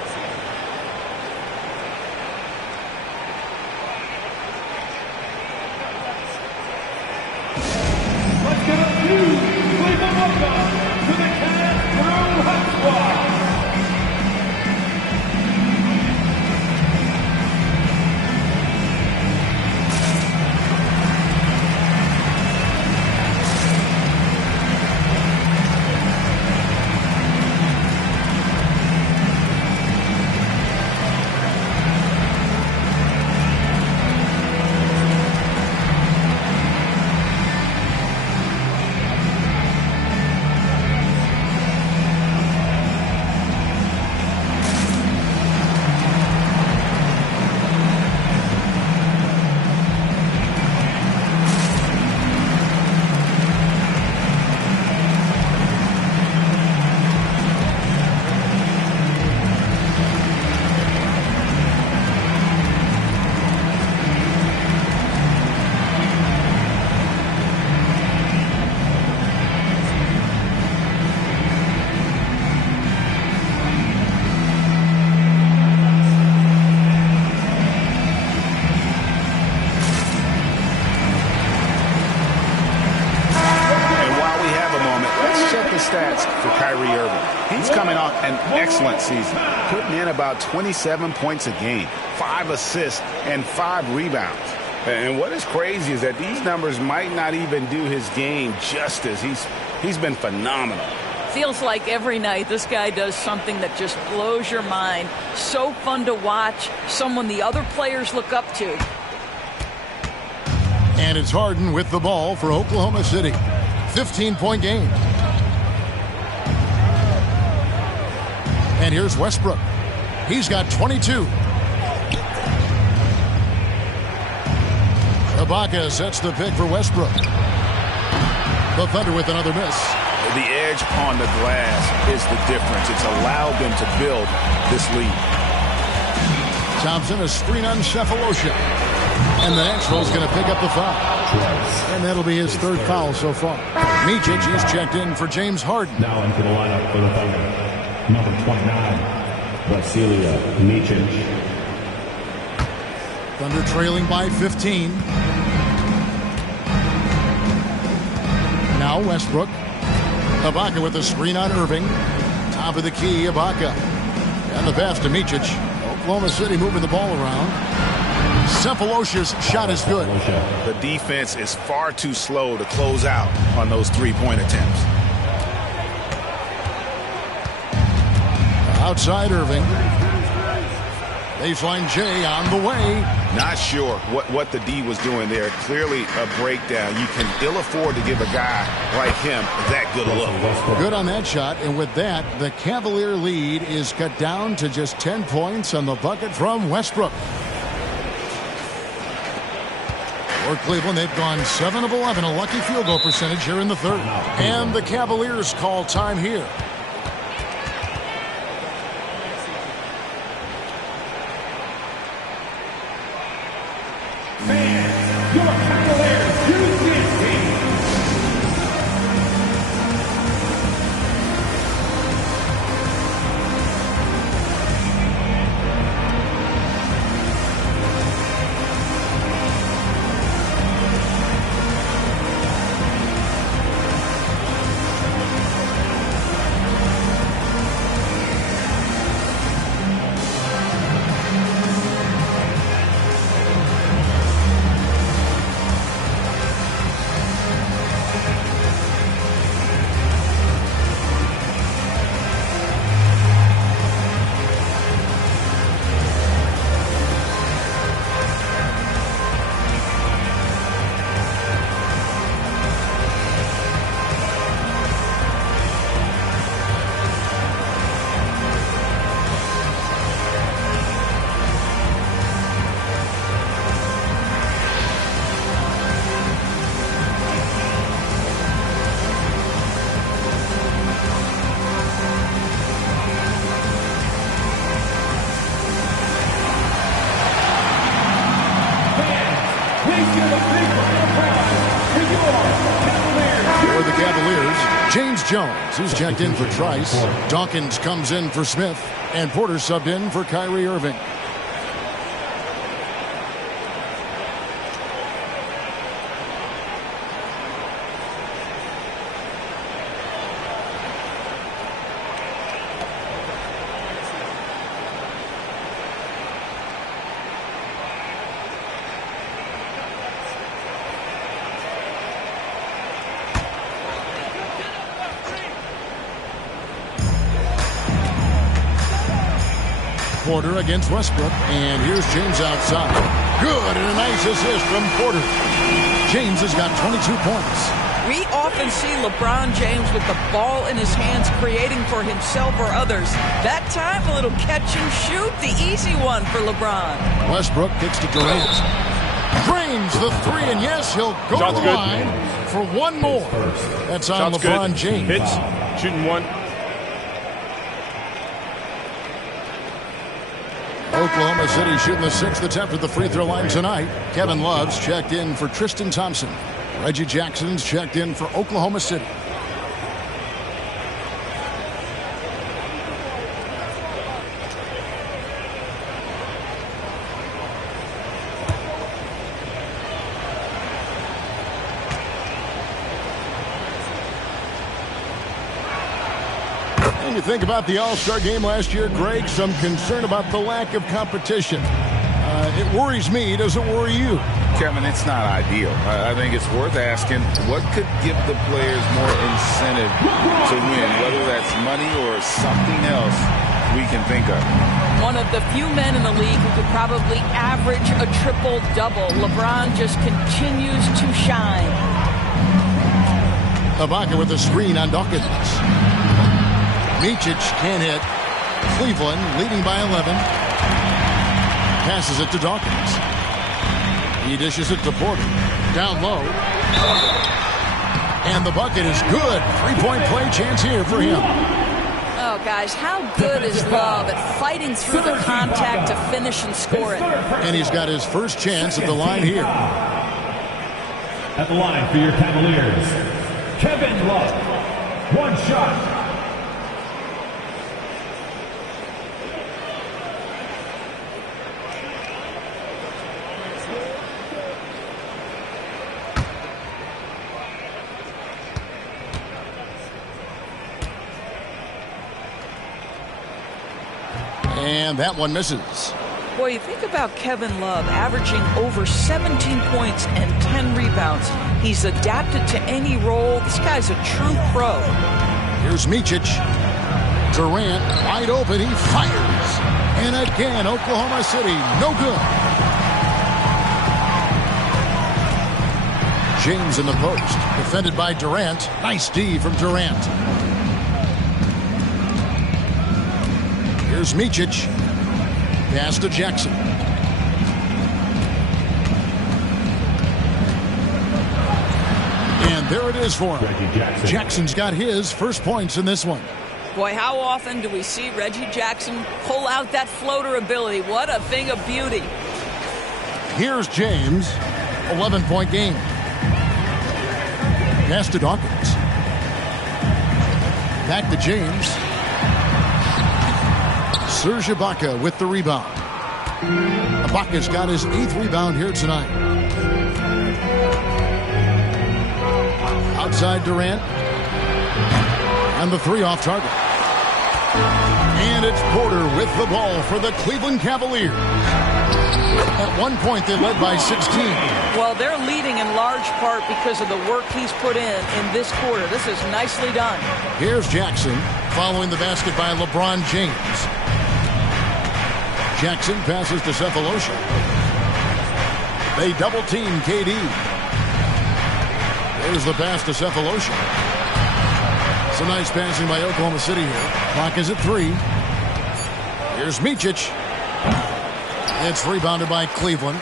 Let's give it to Cleveland. Welcome to the Cavaliers October. coming off an excellent season, putting in about 27 points a game, 5 assists, and 5 rebounds. And what is crazy is that these numbers might not even do his game justice. He's been phenomenal. Feels like every night this guy does something that just blows your mind. So fun to watch, someone the other players look up to. And it's Harden with the ball for Oklahoma City. 15-point game. And here's Westbrook. He's got 22. Ibaka sets the pick for Westbrook. The Thunder with another miss. The edge on the glass is the difference. It's allowed them to build this lead. Thompson, a screen on Cephalosha. And the Nashville's going to pick up the foul. And that'll be his 3rd foul so far. Micic is checked in for James Harden. Now into the lineup for the Thunder. Number 29, Vasilija Micic. Thunder trailing by 15. Now Westbrook. Ibaka with a screen on Irving. Top of the key, Ibaka. And the pass to Micic. Oklahoma City moving the ball around. Cephalosha's shot is good. The defense is far too slow to close out on those 3-point attempts. Outside Irving. Baseline J on the way. Not sure what the D was doing there. Clearly a breakdown. You can ill afford to give a guy like him that good a look. Good on that shot. And with that, the Cavalier lead is cut down to just 10 points on the bucket from Westbrook. For Cleveland, they've gone 7 of 11, a lucky field goal percentage here in the 3rd. And the Cavaliers call time here. Fans, your Cavaliers Houston team. For the Cavaliers, James Jones, who's checked in for Trice. Dawkins comes in for Smith. And Porter subbed in for Kyrie Irving. Porter against Westbrook, and here's James outside. Good, and a nice assist from Porter. James has got 22 points. We often see LeBron James with the ball in his hands creating for himself or others. That time, a little catch and shoot, the easy one for LeBron. Westbrook kicks to Durant. Drains the 3, and yes, he'll go to the line for one more. That's on LeBron James. Hits, shooting 1. Oklahoma City shooting the 6th attempt at the free throw line tonight. Kevin Love's checked in for Tristan Thompson. Reggie Jackson's checked in for Oklahoma City. you think about the All-Star game last year, Greg? Some concern about the lack of competition. It worries me. Does it worry you? Kevin, it's not ideal. I think it's worth asking what could give the players more incentive to win, whether that's money or something else we can think of. One of the few men in the league who could probably average a triple-double. LeBron just continues to shine. Ibaka with a screen on Dawkins. Micic can't hit. Cleveland leading by 11. Passes it to Dawkins. He dishes it to Porter. Down low. And the bucket is good. Three-point play chance here for him. Oh, guys, how good is Love at fighting through the contact to finish and score it? And he's got his first chance at the line here. At the line for your Cavaliers, Kevin Love. One shot. And that one misses. Boy, you think about Kevin Love averaging over 17 points and 10 rebounds. He's adapted to any role. This guy's a true pro. Here's Micic. Durant wide open. He fires. And again, Oklahoma City, no good. James in the post. Defended by Durant. Nice D from Durant. Here's Micic. Pass to Jackson. And there it is for him. Jackson's got his first points in this one. Boy, how often do we see Reggie Jackson pull out that floater ability? What a thing of beauty. Here's James. 11-point game. Pass to Dawkins. Back to James. Serge Ibaka with the rebound. Ibaka's got his 8th rebound here tonight. Outside Durant. And the three off target. And it's Porter with the ball for the Cleveland Cavaliers. At one point, they led by 16. Well, they're leading in large part because of the work he's put in this quarter. This is nicely done. Here's Jackson following the basket by LeBron James. Jackson passes to Cephalosha. They double-team KD. There's the pass to Cephalosha. It's a nice passing by Oklahoma City here. Clock is at 3. Here's Micic. It's rebounded by Cleveland.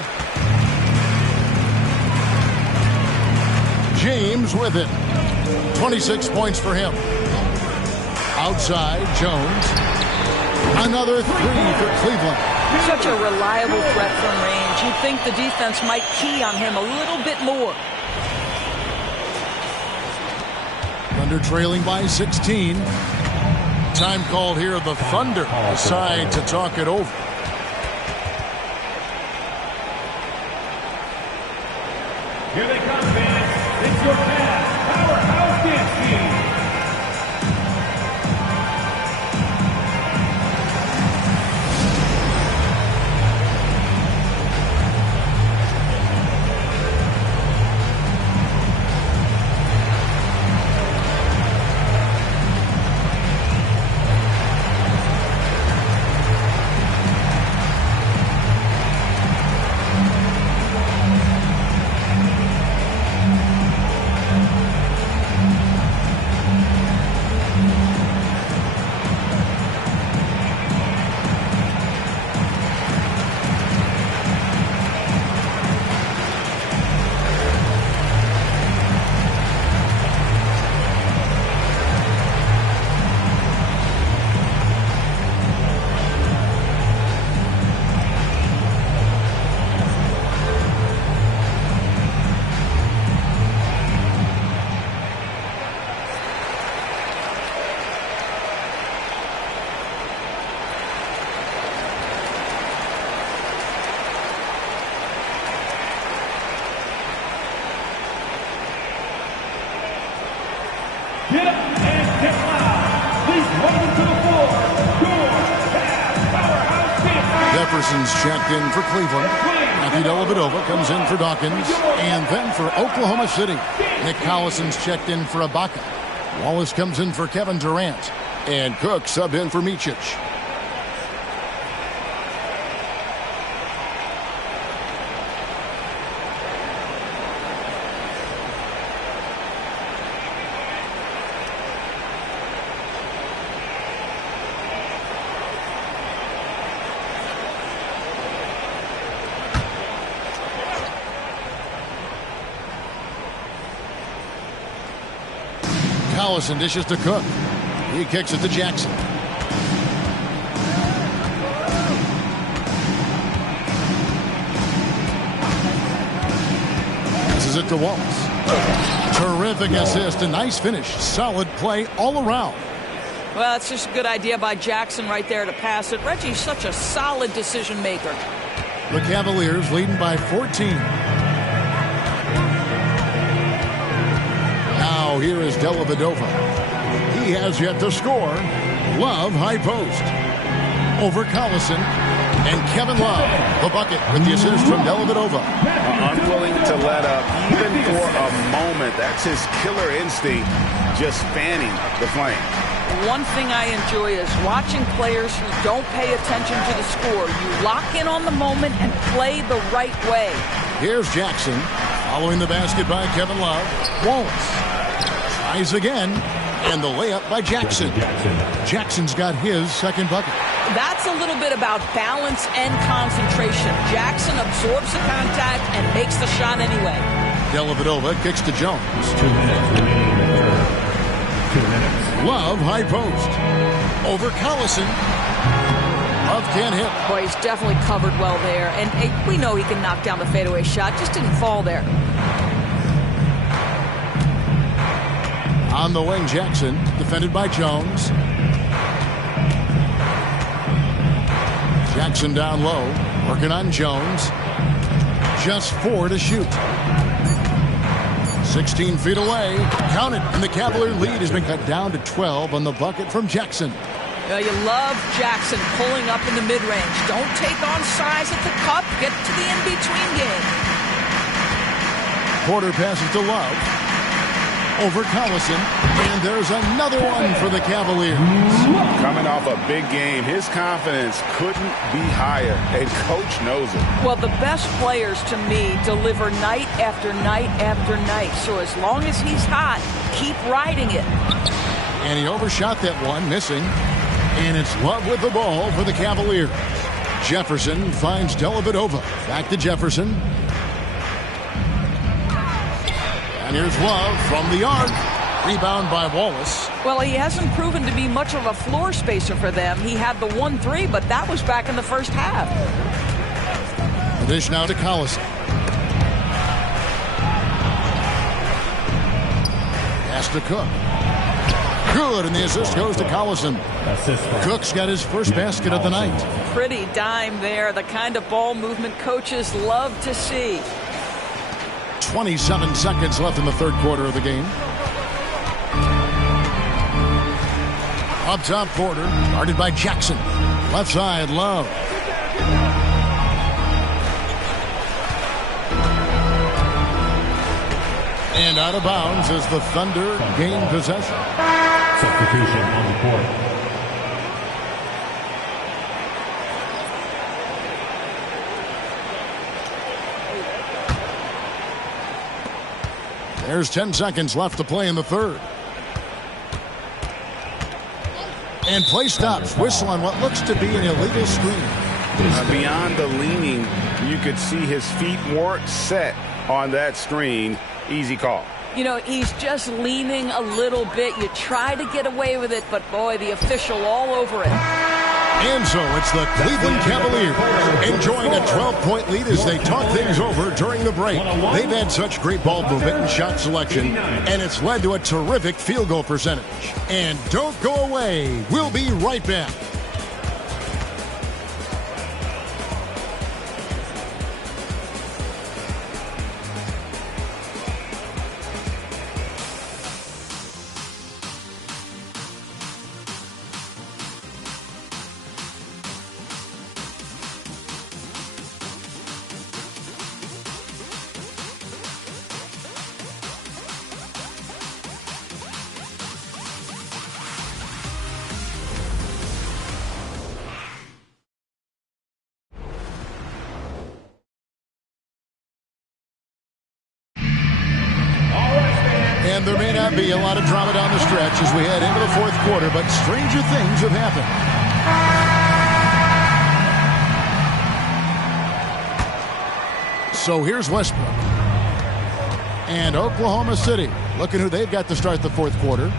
James with it. 26 points for him. Outside, Jones. Another 3 for Cleveland. Such a reliable threat from range. You'd think the defense might key on him a little bit more. Thunder trailing by 16. Time called here. The Thunder decide to talk it over. Here they come, fans. It's your Cavs Powerhouse Dance Team. Jefferson's checked in for Cleveland. Matthew Dellavedova comes in for Dawkins. And then for Oklahoma City, Nick Collison's checked in for Ibaka. Wallace comes in for Kevin Durant. And Cook subbed in for Micic. Collison dishes to Cook. He kicks it to Jackson. Passes it to Wallace. Terrific assist, a nice finish. Solid play all around. Well, it's just a good idea by Jackson right there to pass it. Reggie's such a solid decision maker. The Cavaliers leading by 14. Now here is Dellavedova. He has yet to score. Love high post. Over Collison. And Kevin Love, the bucket with the assist from Dellavedova. Unwilling to let up even for a moment. That's his killer instinct, just fanning the flame. One thing I enjoy is watching players who don't pay attention to the score. You lock in on the moment and play the right way. Here's Jackson. Following the basket by Kevin Love. Wallace tries again. And the layup by Jackson. Jackson's got his second bucket. That's a little bit about balance and concentration. Jackson absorbs the contact and makes the shot anyway. Dellavedova kicks to Jones. 2 minutes remaining in the third. 2 minutes. Love high post. Over Collison. Love can't hit. Boy, he's definitely covered well there. And we know he can knock down the fadeaway shot. Just didn't fall there. On the wing, Jackson, defended by Jones. Jackson down low, working on Jones. Just 4 to shoot. 16 feet away. Count it, and the Cavalier lead has been cut down to 12 on the bucket from Jackson. Well, you love Jackson pulling up in the mid-range. Don't take on size at the cup. Get to the in-between game. Porter passes to Love. Over Collison, and there's another one for the Cavaliers. Coming off a big game, his confidence couldn't be higher, and coach knows it. Well, the best players to me deliver night after night after night. So as long as he's hot, keep riding it. And he overshot that one, missing. And it's Love with the ball for the Cavaliers. Jefferson finds Dellavedova. Back to Jefferson. And here's Love from the arc. Rebound by Wallace. Well, he hasn't proven to be much of a floor spacer for them. He had the 1-3, but that was back in the first half. Dish now to Collison. Pass to Cook. Good, and the assist goes to Collison. Cook's got his first basket of the night. Pretty dime there, the kind of ball movement coaches love to see. 27 seconds left in the third quarter of the game. Up top, Porter, guarded by Jackson. Left side, Love. And out of bounds as the Thunder gain possession. Substitution on the court. There's 10 seconds left to play in the third. And play stops. Whistle on what looks to be an illegal screen. Beyond the leaning, you could see his feet weren't set on that screen. Easy call. You know, he's just leaning a little bit. You try to get away with it, but boy, the official all over it. And so it's the Cleveland Cavaliers enjoying a 12-point lead as they talk things over during the break. They've had such great ball movement and shot selection, and it's led to a terrific field goal percentage. And don't go away. We'll be right back. And there may not be a lot of drama down the stretch as we head into the fourth quarter, but stranger things have happened. So here's Westbrook. And Oklahoma City, looking who they've got to start the fourth quarter.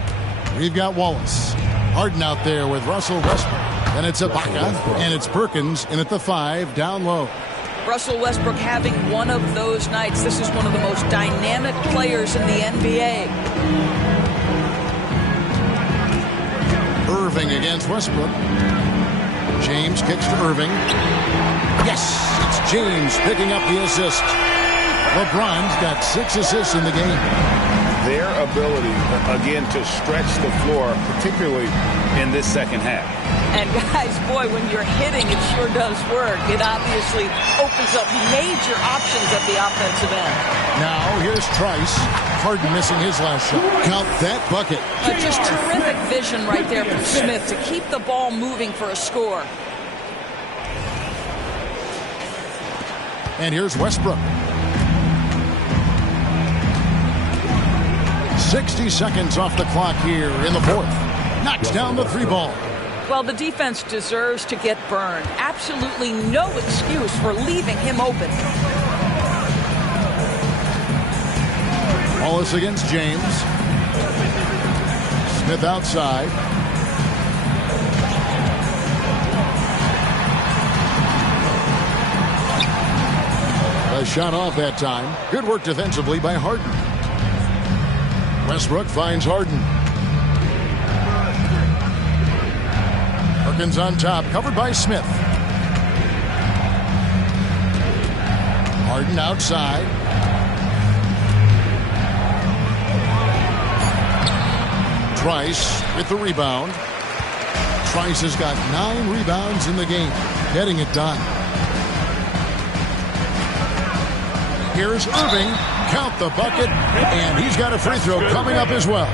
We've got Wallace. Harden out there with Russell Westbrook. Then it's Ibaka, and it's Perkins in at the 5, down low. Russell Westbrook having one of those nights. This is one of the most dynamic players in the NBA. Irving against Westbrook. James kicks to Irving. Yes, it's James picking up the assist. LeBron's got 6 assists in the game. Their ability, again, to stretch the floor, particularly in this second half. And guys, boy, when you're hitting, it sure does work. It obviously opens up major options at the offensive end. Now, here's Trice. Harden missing his last shot. Count that bucket. Just terrific vision right there from Smith to keep the ball moving for a score. And here's Westbrook. 60 seconds off the clock here in the fourth. Knocks down the 3 ball. Well, the defense deserves to get burned. Absolutely no excuse for leaving him open. Wallace against James. Smith outside. A shot off that time. Good work defensively by Harden. Westbrook finds Harden. Perkins on top, covered by Smith. Harden outside. Trice with the rebound. Trice has got 9 rebounds in the game, getting it done. Here's Irving. Count the bucket, and he's got a free throw coming up as well.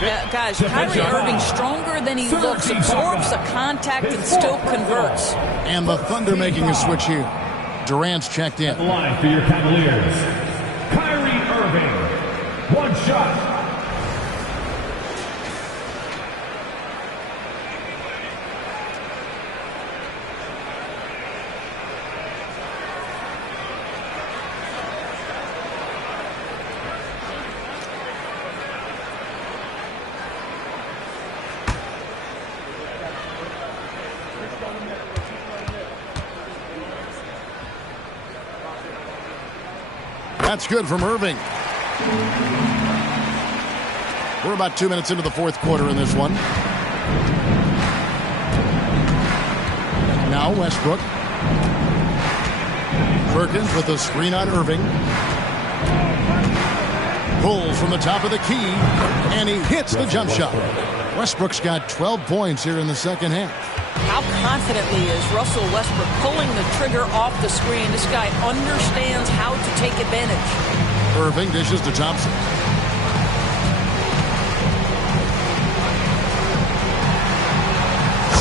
Yeah, guys, Kyrie Irving stronger than he looks, absorbs the contact and still converts. And the Thunder making a switch here. Durant's checked in. At the line for your Cavaliers, Kyrie Irving. 1 shot. That's good from Irving. We're about 2 minutes into the fourth quarter in this one. Now Westbrook. Perkins with a screen on Irving. Pulls from the top of the key, and he hits the jump shot. Westbrook's got 12 points here in the second half. How confidently is Russell Westbrook pulling the trigger off the screen? This guy understands how to take advantage. Irving dishes to Thompson.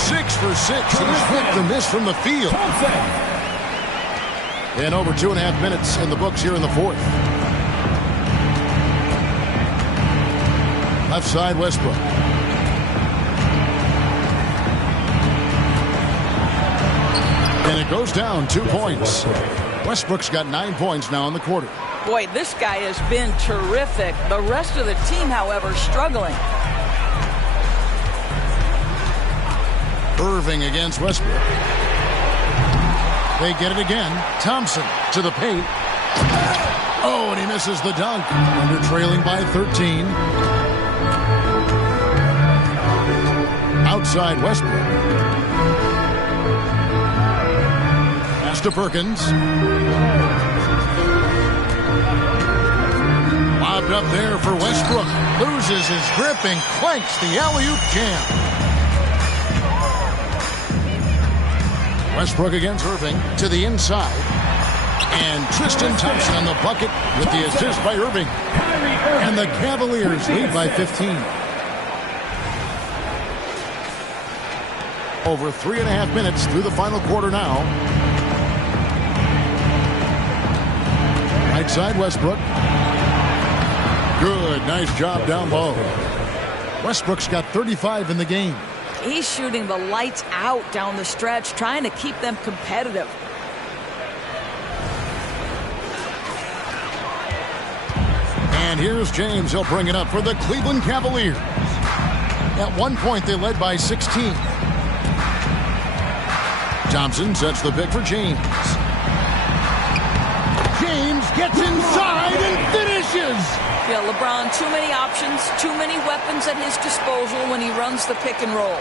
Six for 6. He's flicked the miss from the field. And over 2.5 minutes in the books here in the fourth. Left side, Westbrook. And it goes down 2 points. Westbrook's got 9 points now in the quarter. Boy, this guy has been terrific. The rest of the team, however, struggling. Irving against Westbrook. They get it again. Thompson to the paint. Oh, and he misses the dunk. Under trailing by 13. Outside Westbrook. Pass to Perkins. Lobbed up there for Westbrook. Loses his grip and clanks the alley-oop jam. Westbrook against Irving to the inside. And Tristan Thompson on the bucket with the assist by Irving. And the Cavaliers lead by 15. Over 3.5 minutes through the final quarter now. Right side Westbrook. Good. Nice job down low. Westbrook's got 35 in the game. He's shooting the lights out down the stretch, trying to keep them competitive. And here's James. He'll bring it up for the Cleveland Cavaliers. At one point, they led by 16. Thompson sets the pick for James. James gets inside and finishes. Yeah, LeBron, too many options, too many weapons at his disposal when he runs the pick and roll.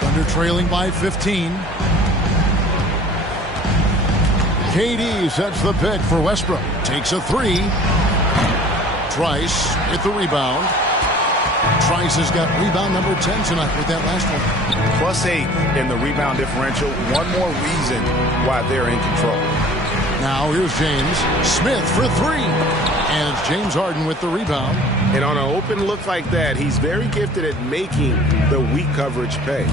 Thunder trailing by 15. KD sets the pick for Westbrook. Takes a three. Trice with the rebound. Trice has got rebound number 10 tonight with that last one. +8 in the rebound differential. One more reason why they're in control. Now here's James. Smith for three. And it's James Harden with the rebound. And on an open look like that, he's very gifted at making the weak coverage pay.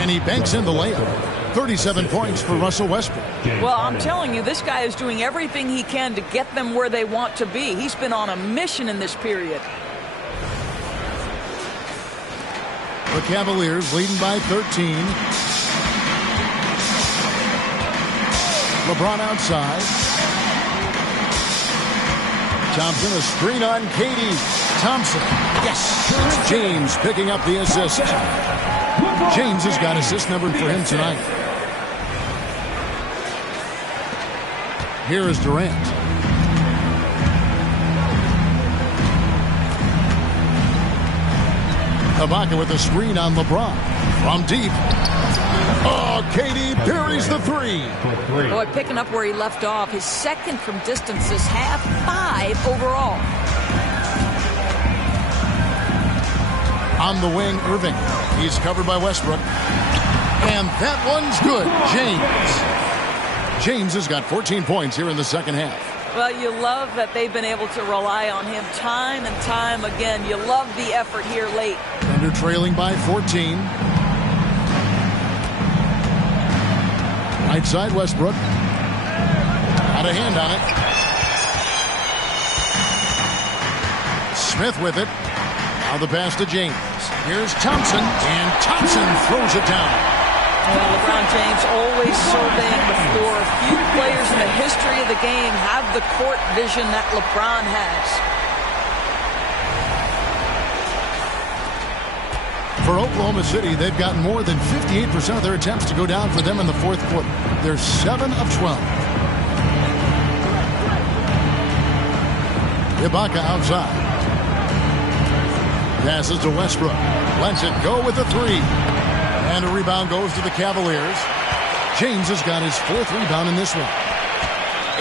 And he banks in the layup. 37 points for Russell Westbrook. Well, I'm telling you, this guy is doing everything he can to get them where they want to be. He's been on a mission in this period. The Cavaliers leading by 13. LeBron outside. Thompson, a screen on KD. Thompson. Yes. James picking up the assist. James has got assist number for him tonight. Here is Durant. Ibaka with a screen on LeBron. From deep. Oh, KD buries the three. Boy, picking up where he left off. His second from distance is half 5 overall. On the wing, Irving. He's covered by Westbrook. And that one's good. James has got 14 points here in the second half. Well, you love that they've been able to rely on him time and time again. You love the effort here late. Thunder trailing by 14. Right side, Westbrook. Got a hand on it. Smith with it. Now the pass to James. Here's Thompson, and Thompson throws it down. LeBron James always surveying the floor. Few players in the history of the game have the court vision that LeBron has. For Oklahoma City, they've gotten more than 58% of their attempts to go down for them in the fourth quarter. They're 7 of 12. Ibaka outside. Passes to Westbrook. Lets it go with a three. And a rebound goes to the Cavaliers. James has got his 4th rebound in this one.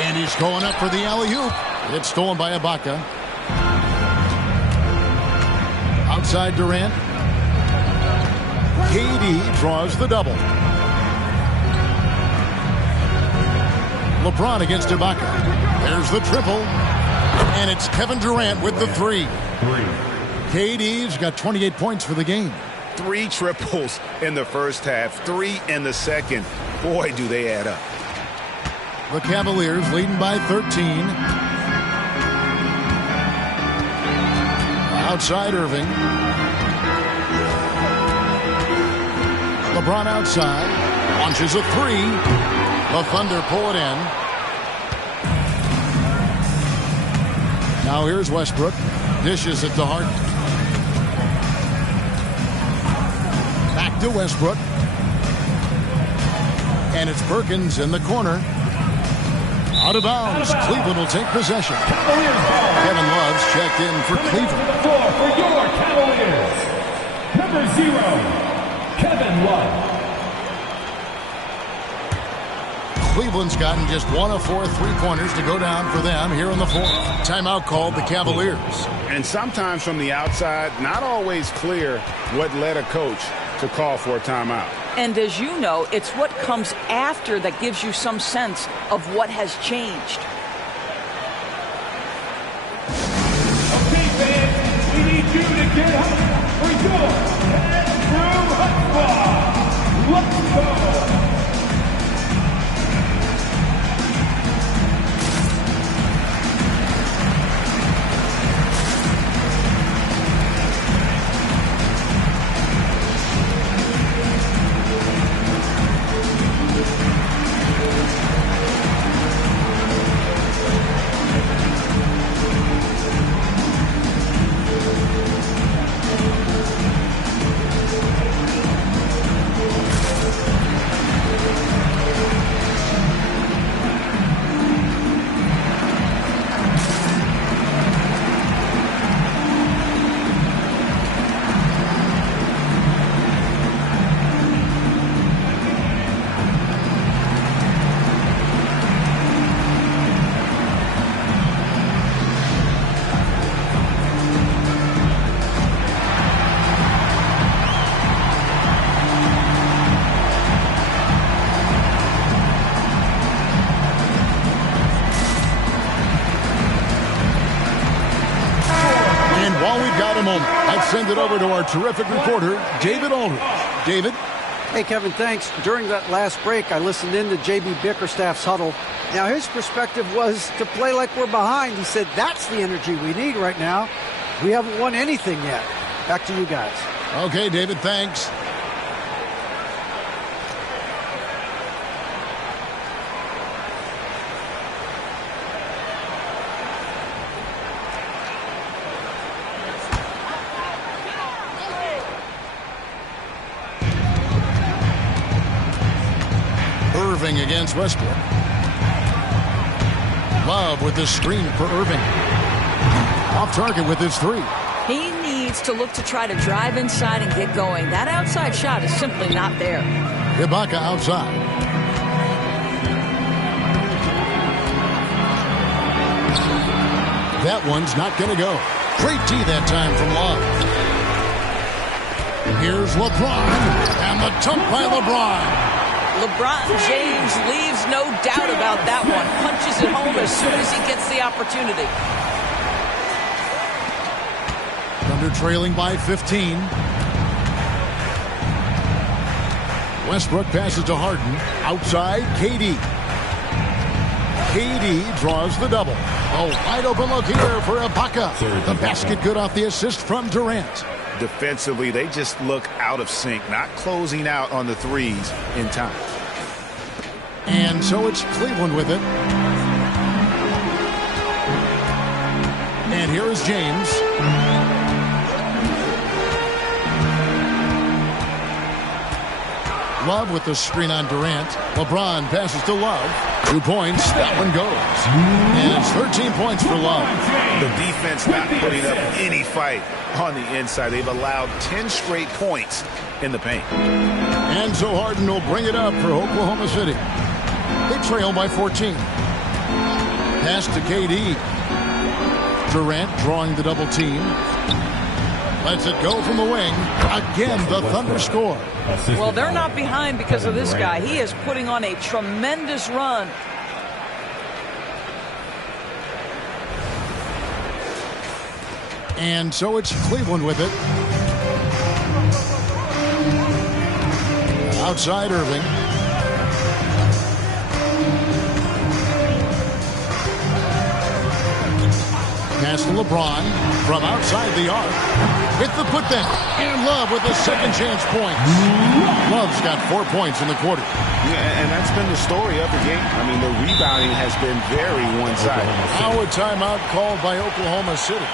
And he's going up for the alley-oop. It's stolen by Ibaka. Outside Durant. KD draws the double. LeBron against Ibaka. There's the triple. And it's Kevin Durant with the three. KD's got 28 points for the game. 3 triples in the first half, 3 in the second. Boy, do they add up. The Cavaliers leading by 13. Outside Irving. LeBron outside. Launches a three. The Thunder pull it in. Now here's Westbrook. Dishes it to Harden. Back to Westbrook. And it's Perkins in the corner. Out of bounds. Cleveland will take possession. Kevin Love's checked in for Cleveland. The floor for your Cavaliers. Number 0, Kevin Love. Cleveland's gotten just 1 of 4 3-pointers to go down for them here in the fourth. Timeout called the Cavaliers. And sometimes from the outside, not always clear what led a coach to call for a timeout. And as you know, it's what comes after that gives you some sense of what has changed. Okay, fans, we need you to get up for your Andrew Hutba. Let's go. while we've got a moment, let's send it over to our terrific reporter, David Aldridge. David? Hey, Kevin, thanks. During that last break, I listened in to J.B. Bickerstaff's huddle. Now, his perspective was to play like we're behind. He said that's the energy we need right now. We haven't won anything yet. Back to you guys. Okay, David, thanks. Irving against Westbrook. Love with the screen for Irving. Off target with his three. He needs to look to try to drive inside and get going. That outside shot is simply not there. Ibaka outside. That one's not going to go. Great D that time from Love. Here's LeBron, and the dunk by LeBron. LeBron James leaves no doubt about that one. Punches it home as soon as he gets the opportunity. Thunder trailing by 15. Westbrook passes to Harden. Outside, KD. KD draws the double. A wide open look here for Ibaka. The basket good off the assist from Durant. Defensively, they just look out of sync, not closing out on the threes in time. And so it's Cleveland with it. And here is James. Love with the screen on Durant. LeBron passes to Love. 2 points. That one goes. And it's 13 points for Love. The defense not putting up any fight on the inside. They've allowed 10 straight points in the paint. And so Harden will bring it up for Oklahoma City. They trail by 14. Pass to KD. Durant drawing the double team. Lets it go from the wing. Again, the Thunder score. Well, they're not behind because of this guy. He is putting on a tremendous run. And so it's Cleveland with it. Outside Irving. Pass to LeBron from outside the arc. With the putback. And Love with a second chance point. Love's got 4 points in the quarter. Yeah, and that's been the story of the game. I mean, the rebounding has been very one-sided. Now a timeout called by Oklahoma City.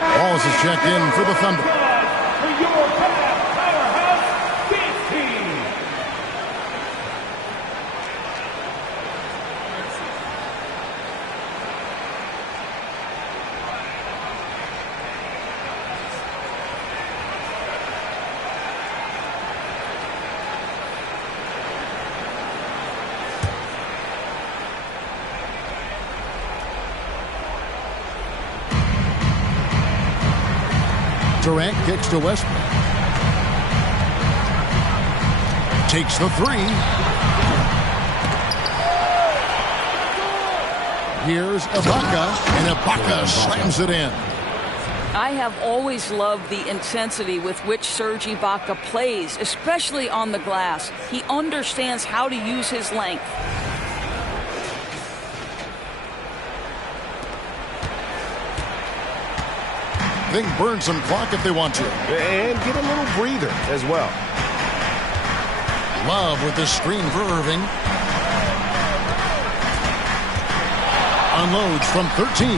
Walls is checked in for the Thunder. Durant kicks to Westbrook. takes the three. Here's Ibaka, and Ibaka slams it in. I have always loved the intensity with which Serge Ibaka plays, especially on the glass. He understands how to use his length. They can burn some clock if they want to. And get a little breather as well. Love with the screen for Irving. Unloads from 13.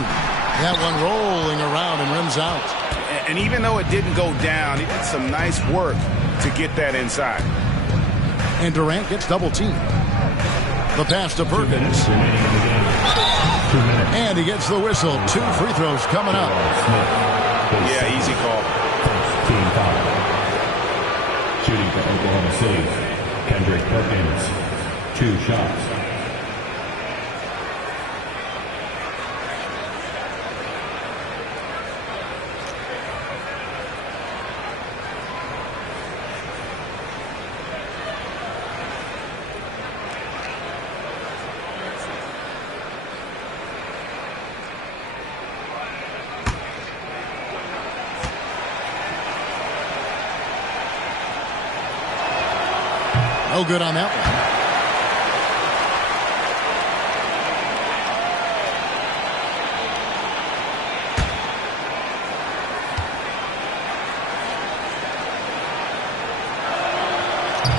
That one rolling around and rims out. And even though it didn't go down, he did some nice work to get that inside. And Durant gets double teamed. The pass to Perkins. And he gets the whistle. 2 free throws coming up. Yeah, easy call. Team foul. Shooting for Oklahoma City, Kendrick Perkins. 2 shots. No good on that one.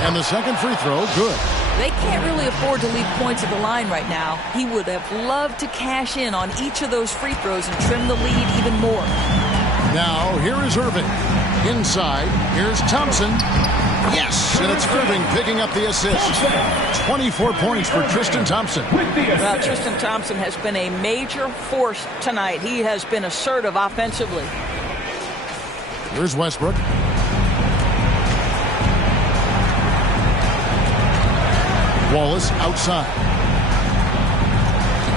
And the second free throw, good. They can't really afford to leave points at the line right now. He would have loved to cash in on each of those free throws and trim the lead even more. Now, here is Irving. Inside, here's Thompson. Yes, and it's Irving picking up the assist. 24 points for Tristan Thompson. Well, Tristan Thompson has been a major force tonight. He has been assertive offensively. Here's Westbrook. Wallace outside.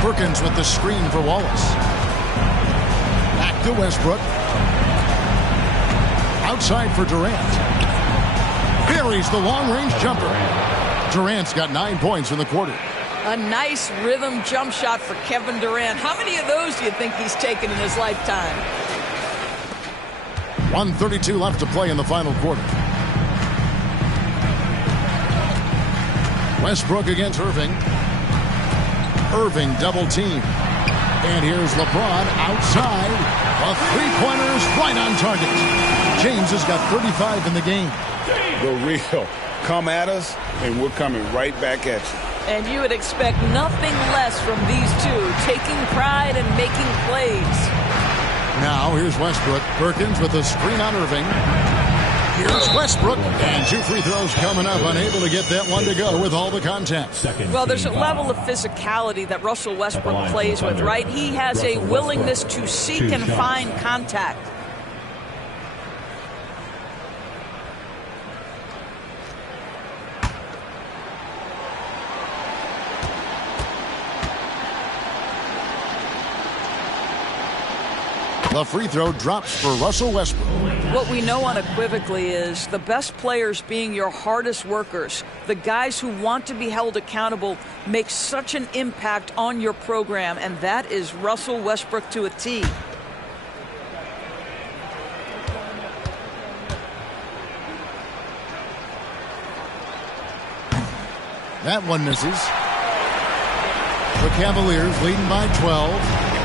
Perkins with the screen for Wallace. Back to Westbrook. Outside for Durant. Buries the long-range jumper. Durant's got 9 points in the quarter. A nice rhythm jump shot for Kevin Durant. How many of those do you think he's taken in his lifetime? 1:32 left to play in the final quarter. Westbrook against Irving. Irving double team. And here's LeBron outside. A three-pointer is right on target. James has got 35 in the game. The real. Come at us, and we're coming right back at you. And you would expect nothing less from these two, taking pride and making plays. Now here's Westbrook. Perkins with a screen on Irving. Here's Westbrook. And 2 free throws coming up. Unable to get that one to go with all the contact. Well, there's a level of physicality that Russell Westbrook plays with, right? He has a willingness to seek and find contact. The free throw drops for Russell Westbrook. What we know unequivocally is the best players being your hardest workers, the guys who want to be held accountable, make such an impact on your program, and that is Russell Westbrook to a T. That one misses. The Cavaliers leading by 12.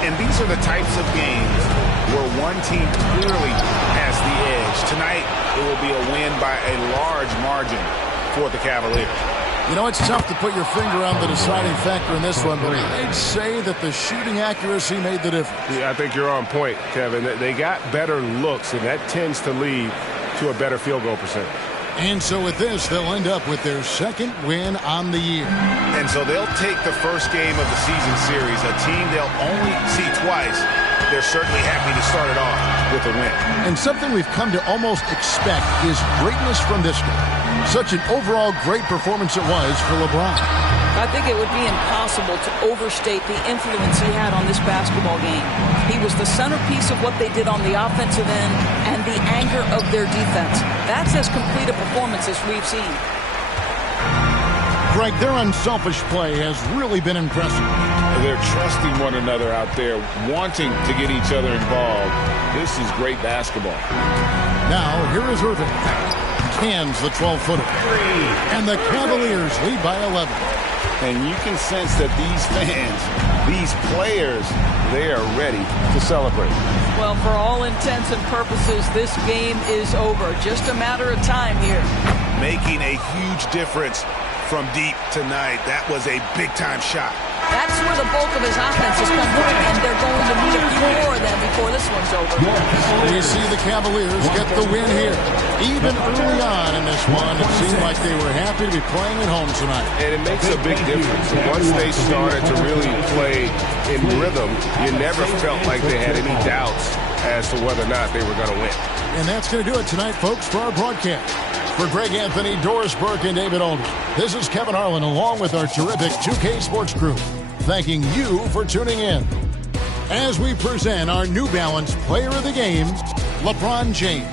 And these are the types of games where one team clearly has the edge. Tonight, it will be a win by a large margin for the Cavaliers. You know, it's tough to put your finger on the deciding factor in this one, but I'd say that the shooting accuracy made the difference. Yeah, I think you're on point, Kevin. They got better looks, and that tends to lead to a better field goal percentage. And so with this, they'll end up with their second win on the year. And so they'll take the first game of the season series, a team they'll only see twice. They're certainly happy to start it off with a win. And something we've come to almost expect is greatness from this game. Such an overall great performance it was for LeBron. I think it would be impossible to overstate the influence he had on this basketball game. He was the centerpiece of what they did on the offensive end and the anchor of their defense. That's as complete a performance as we've seen. Greg, their unselfish play has really been impressive. They're trusting one another out there, wanting to get each other involved. This is great basketball. Now, here is Irving. Cans the 12-footer. And the Cavaliers lead by 11. And you can sense that these fans, these players, they are ready to celebrate. Well, for all intents and purposes, this game is over. Just a matter of time here. Making a huge difference from deep tonight. That was a big-time shot. That's where the bulk of his offense has come from, and they're going to need a few more of them before this one's over. We see the Cavaliers get the win here. Even early on in this one, it seemed like they were happy to be playing at home tonight. And it makes a big difference. Once they started to really play in rhythm, you never felt like they had any doubts as to whether or not they were going to win. And that's going to do it tonight, folks, for our broadcast. For Greg Anthony, Doris Burke, and David Aldridge, this is Kevin Harlan along with our terrific 2K Sports crew, thanking you for tuning in as we present our New Balance Player of the Game, LeBron James.